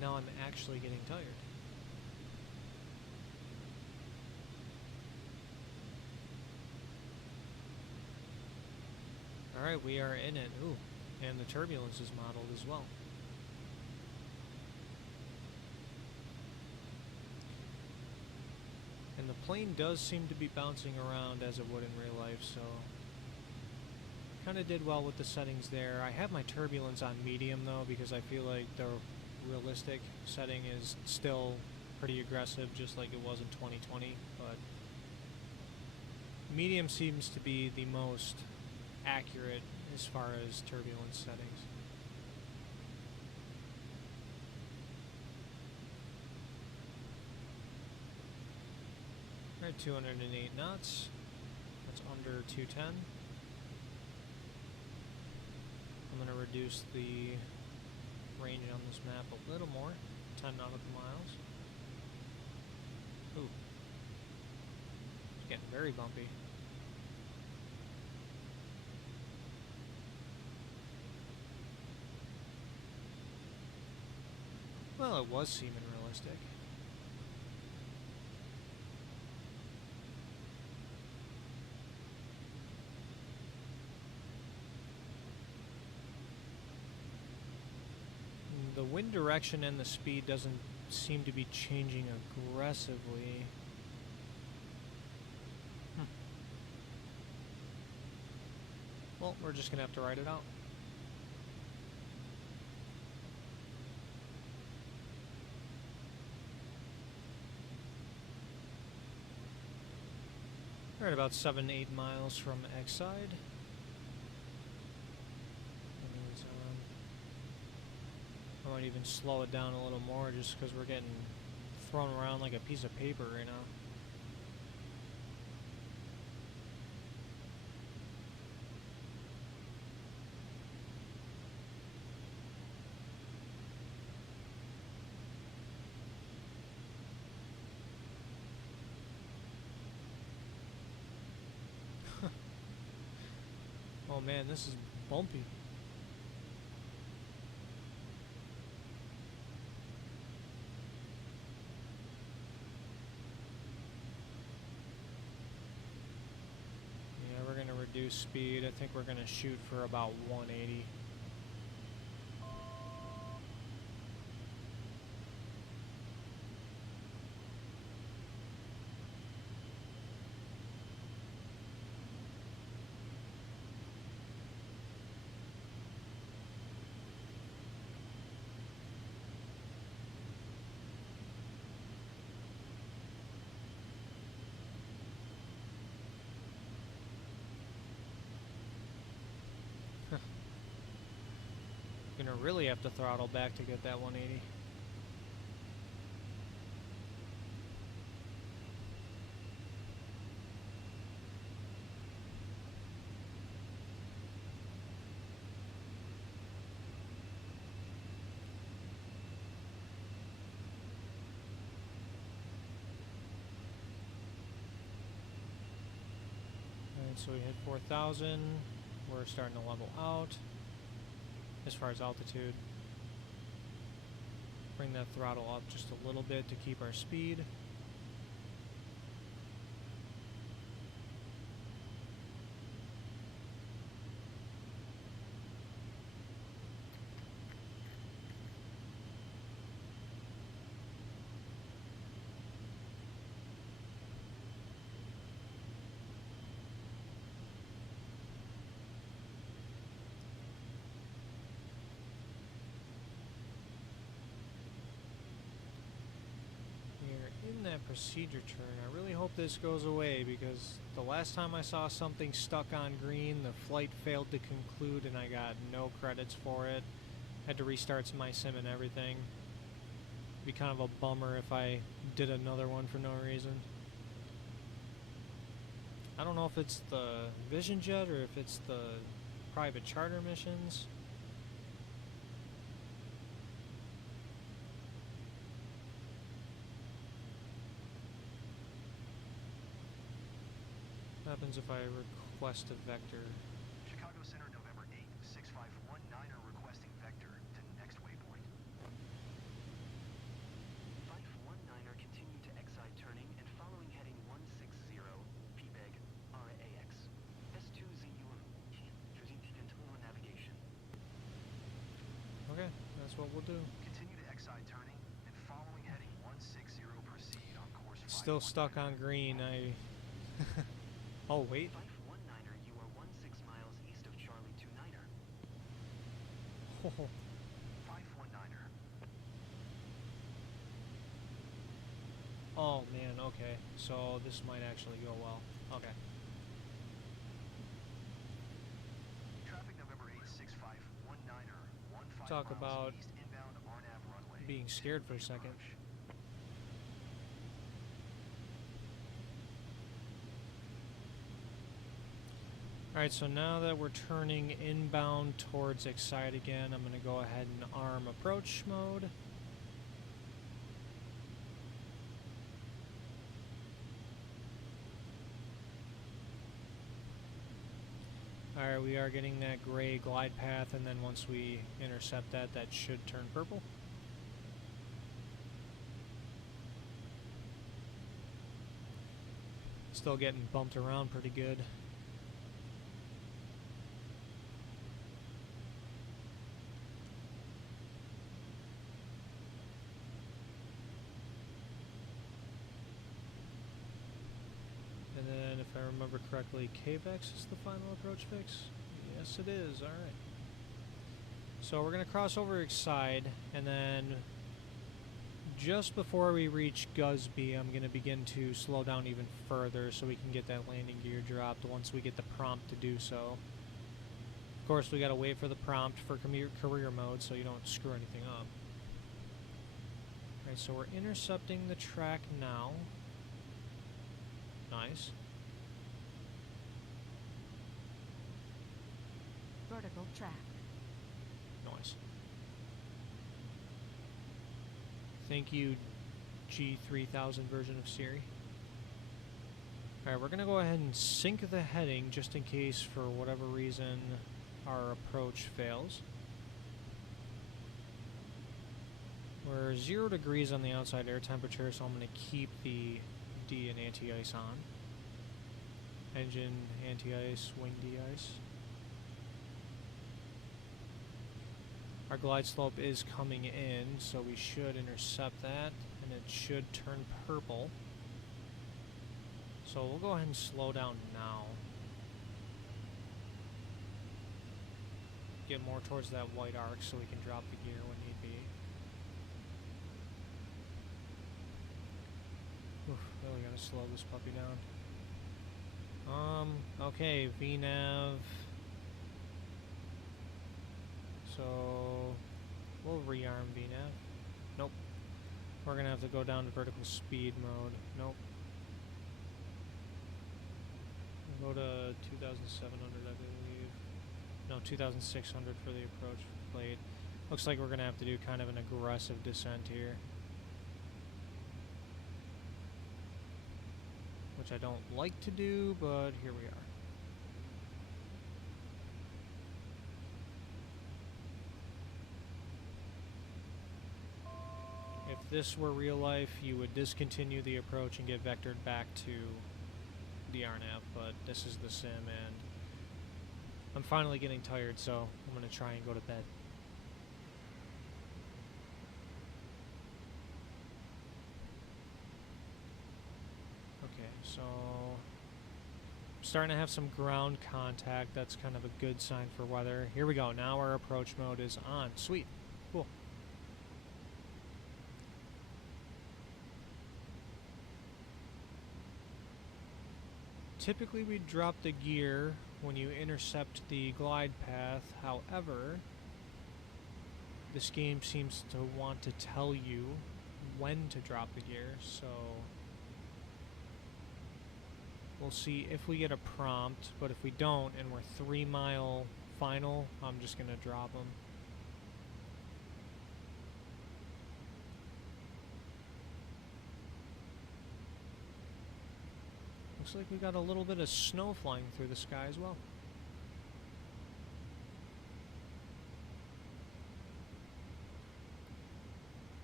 Now I'm actually getting tired. Alright, we are in it. Ooh, and the turbulence is modeled as well. And the plane does seem to be bouncing around as it would in real life, so kind of did well with the settings there. I have my turbulence on medium though, because I feel like the realistic setting is still pretty aggressive, just like it was in 2020, but medium seems to be the most accurate as far as turbulence settings. Alright, 208 knots. That's under 210. I'm going to reduce the range on this map a little more, 10 nautical miles. Ooh. It's getting very bumpy. Well, it was seeming realistic. The wind direction and the speed doesn't seem to be changing aggressively. Well, we're just gonna have to ride it out. We're at about 7-8 miles from Exide. I might even slow it down a little more just because we're getting thrown around like a piece of paper right now. Oh man, this is bumpy. Reduce speed. I think we're going to shoot for about 180. Gonna really have to throttle back to get that 180. Alright, so we hit 4,000. We're starting to level out. As far as altitude, bring that throttle up just a little bit to keep our speed. That procedure turn. I really hope this goes away because the last time I saw something stuck on green, the flight failed to conclude and I got no credits for it. Had to restart my sim and everything. It'd be kind of a bummer if I did another one for no reason. I don't know if it's the Vision Jet or if it's the private charter missions. What happens if I request a vector? Chicago Center, November 8th, 6519er requesting vector to next waypoint. 519er continue to Exide turning and following heading 160 PBEG RAX. S2ZU navigation. Okay, that's what we'll do. Continue to Exide turning and following heading 160 proceed on course 5. Still stuck on green. I. Oh wait. Fife 19er, you are 16 miles east of Charlie 29er. Oh, 519er. oh man. Okay. So this might actually go well. Okay. Traffic November 86519er. 15 Talk miles about east inbound Arnav runway. being scared for a second. Approach. Alright, so now that we're turning inbound towards Excite again, I'm going to go ahead and arm approach mode. Alright, we are getting that gray glide path, and then once we intercept that, that should turn purple. Still getting bumped around pretty good. And then, if I remember correctly, KVEX is the final approach fix? Yes, it is. Alright. So we're going to cross over Excite, and then just before we reach Gusby, I'm going to begin to slow down even further so we can get that landing gear dropped once we get the prompt to do so. Of course, we got to wait for the prompt for career mode so you don't screw anything up. Alright, so we're intercepting the track now. Nice. Vertical track. Nice. Thank you, G3000 version of Siri. Alright, we're going to go ahead and sync the heading just in case, for whatever reason, our approach fails. We're 0 degrees on the outside air temperature, so I'm going to keep the D and anti-ice on. Engine, anti-ice, wing de-ice. Our glide slope is coming in, so we should intercept that, and it should turn purple. So we'll go ahead and slow down now. Get more towards that white arc so we can drop the gear when need be. Oof, really gotta slow this puppy down. Okay, VNav. So, we'll rearm VNav. Nope. We're gonna have to go down to vertical speed mode. Nope. We'll go to 2,700, I believe. No, 2,600 for the approach plate. Looks like we're gonna have to do kind of an aggressive descent here. Which I don't like to do, but here we are. If this were real life, you would discontinue the approach and get vectored back to the RNAV, but this is the sim, and I'm finally getting tired, so I'm going to try and go to bed. Okay, so I'm starting to have some ground contact. That's kind of a good sign for weather. Here we go. Now our approach mode is on. Sweet. Cool. Typically we drop the gear when you intercept the glide path. However, this game seems to want to tell you when to drop the gear, so we'll see if we get a prompt, but if we don't and we're 3 mile final, I'm just going to drop them. Looks like we got a little bit of snow flying through the sky as well.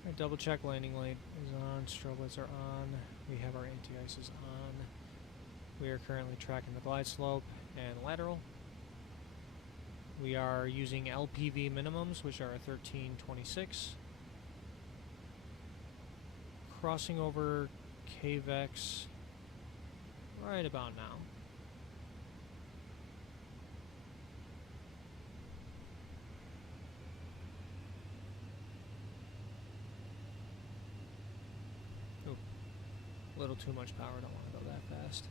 Alright, double check landing light is on, strobe lights are on, we have our anti-ices on. We are currently tracking the glide slope and lateral. We are using LPV minimums, which are 1326. Crossing over KVEX right about now. Ooh, a little too much power, don't want to go that fast.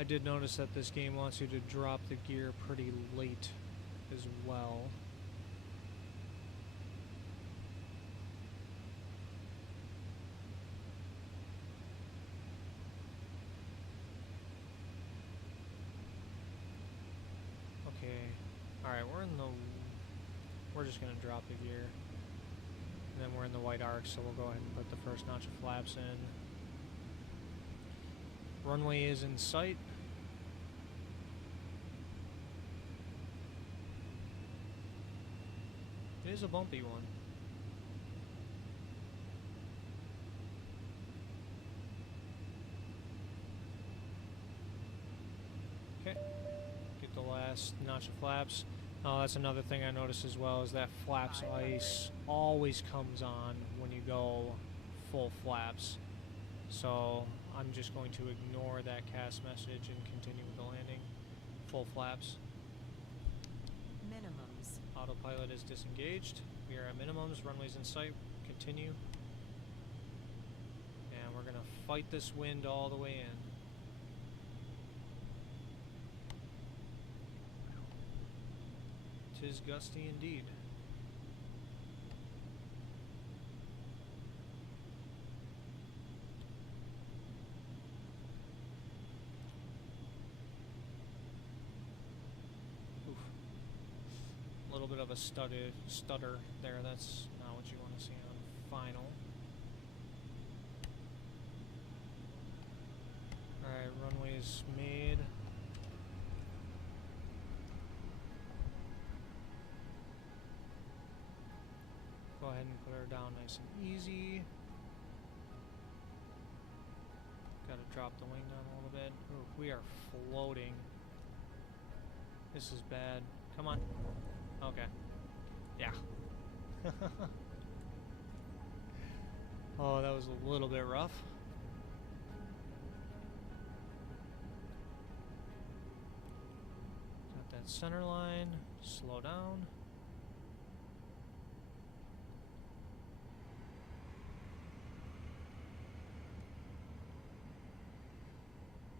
I did notice that this game wants you to drop the gear pretty late as well. Okay, alright, we're just gonna drop the gear. And then we're in the white arc, so we'll go ahead and put the first notch of flaps in. Runway is in sight. It is a bumpy one. Okay. Get the last notch of flaps. Oh, that's another thing I noticed as well, is that flaps ice always comes on when you go full flaps. So I'm just going to ignore that cast message and continue with the landing. Full flaps. Minimums. Autopilot is disengaged. We are at minimums. Runway's in sight. Continue. And we're going to fight this wind all the way in. Tis gusty indeed. A little bit of a stutter there. That's not what you want to see on final. Alright, runway's made. Go ahead and put her down nice and easy. Gotta drop the wing down a little bit. Ooh, we are floating. This is bad. Come on. Okay. Yeah. Oh, that was a little bit rough. Got that center line. Slow down.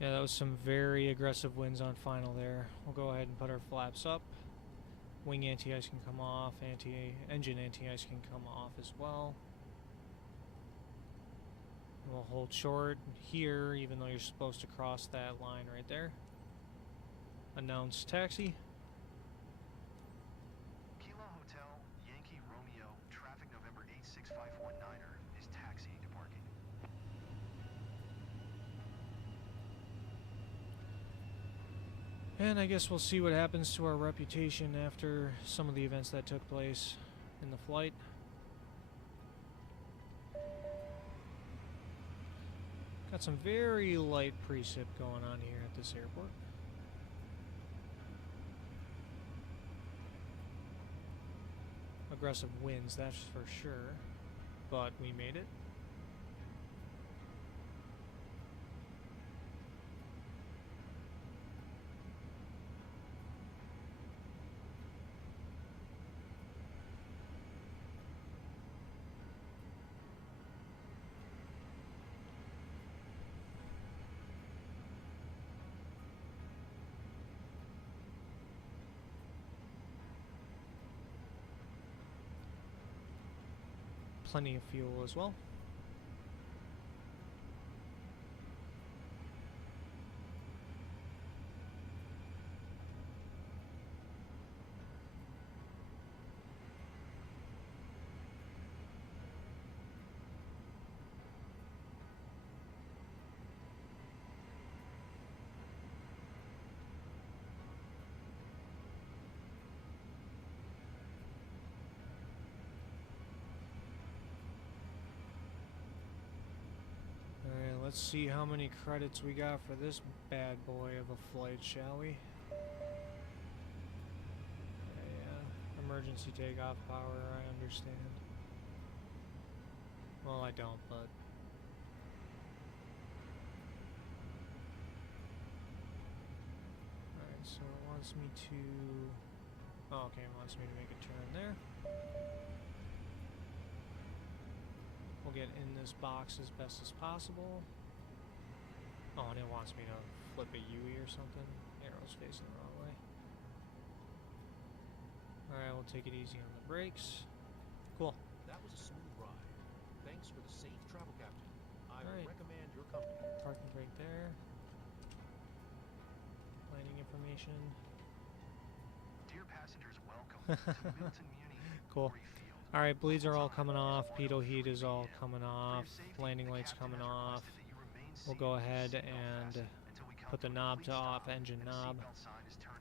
Yeah, that was some very aggressive winds on final there. We'll go ahead and put our flaps up. Wing anti-ice can come off, engine anti-ice can come off as well. And we'll hold short here, even though you're supposed to cross that line right there. Announce taxi. Kilo Hotel, Yankee Romeo, traffic November 86519er is taxiing to parking. And I guess we'll see what happens to our reputation after some of the events that took place in the flight. Got some very light precip going on here at this airport. Aggressive winds, that's for sure. But we made it. Plenty of fuel as well. Let's see how many credits we got for this bad boy of a flight, shall we? emergency takeoff power, I understand. Well, I don't, but... Alright, so it wants me to... Oh, okay, it wants me to make a turn there. We'll get in this box as best as possible. Oh, and it wants me to flip a UE or something. Arrow's facing the wrong way. Alright, we'll take it easy on the brakes. Cool. That was a smooth ride. Thanks for the safe travel, Captain. I Alright. recommend your company. Parking brake there. Landing information. Dear passengers, welcome to Milton Muni. Cool. Glory Field. Alright, bleeds are all coming off. Pitot heat is all coming off. Landing lights coming off. We'll go ahead and put the knob to off. Engine knob.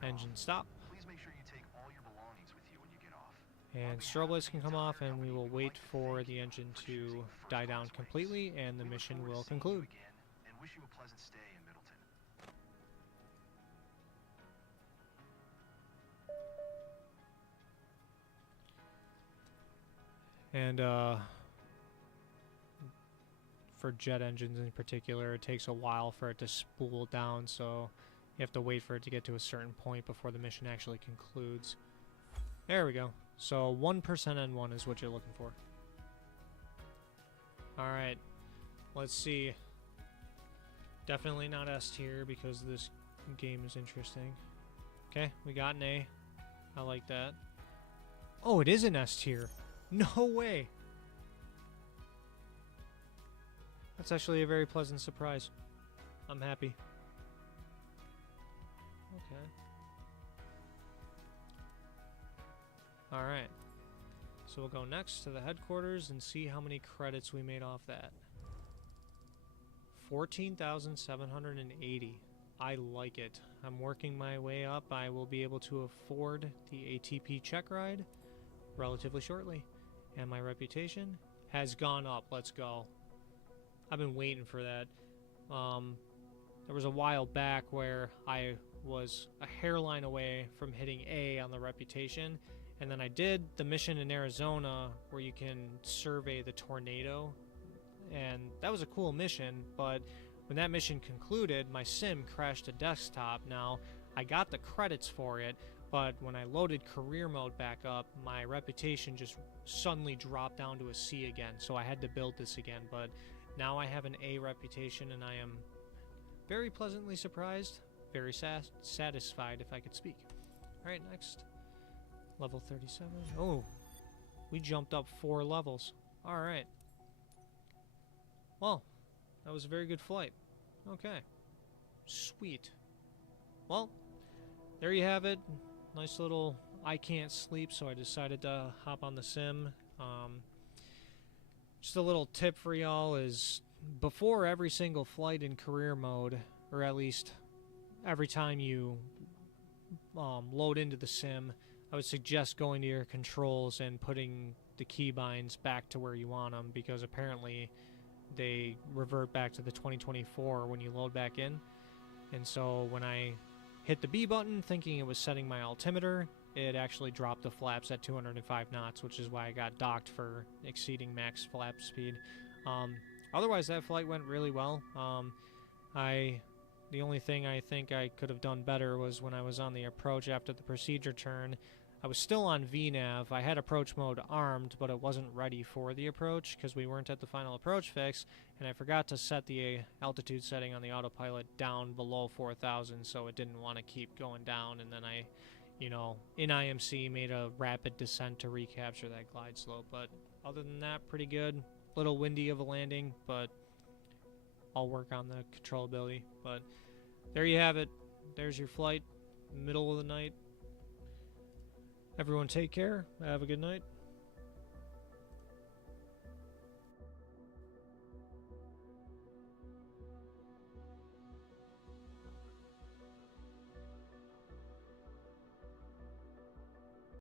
Engine stop. Please make sure you take all your belongings with you when you get off. And strobe lights can come off, and we will wait for the engine to die down completely, and the We look mission forward to will seeing you conclude. again and wish you a pleasant stay in Middleton. And for jet engines in particular, it takes a while for it to spool down, so you have to wait for it to get to a certain point before the mission actually concludes. There we go. So 1% N1 is what you're looking for. Alright, let's see. Definitely not S tier because this game is interesting. Okay, we got an A. I like that. Oh, it is an S tier. No way. That's actually a very pleasant surprise. I'm happy. Okay. Alright. So we'll go next to the headquarters and see how many credits we made off that. 14,780. I like it. I'm working my way up. I will be able to afford the ATP check ride relatively shortly. And my reputation has gone up. Let's go. I've been waiting for that. There was a while back where I was a hairline away from hitting A on the reputation, and then I did the mission in Arizona where you can survey the tornado, and that was a cool mission, but when that mission concluded, my sim crashed to desktop. Now, I got the credits for it, but when I loaded career mode back up, my reputation just suddenly dropped down to a C again, so I had to build this again, but now I have an A reputation, and I am very pleasantly surprised, very satisfied, if I could speak. Alright, next. Level 37. Oh, we jumped up 4 levels. Alright. Well, that was a very good flight. Okay. Sweet. Well, there you have it. Nice little I can't sleep, so I decided to hop on the sim. Just a little tip for y'all is before every single flight in career mode, or at least every time you load into the sim, I would suggest going to your controls and putting the keybinds back to where you want them, because apparently they revert back to the 2024 when you load back in. And so when I hit the B button thinking it was setting my altimeter, it actually dropped the flaps at 205 knots, which is why I got docked for exceeding max flap speed. Otherwise, that flight went really well. The only thing I think I could have done better was when I was on the approach after the procedure turn. I was still on VNAV. I had approach mode armed, but it wasn't ready for the approach because we weren't at the final approach fix, and I forgot to set the altitude setting on the autopilot down below 4,000, so it didn't want to keep going down, and then I, you know, in IMC made a rapid descent to recapture that glide slope. But other than that, pretty good. Little windy of a landing, but I'll work on the controllability. But there you have it. There's your flight, middle of the night. Everyone take care. Have a good night.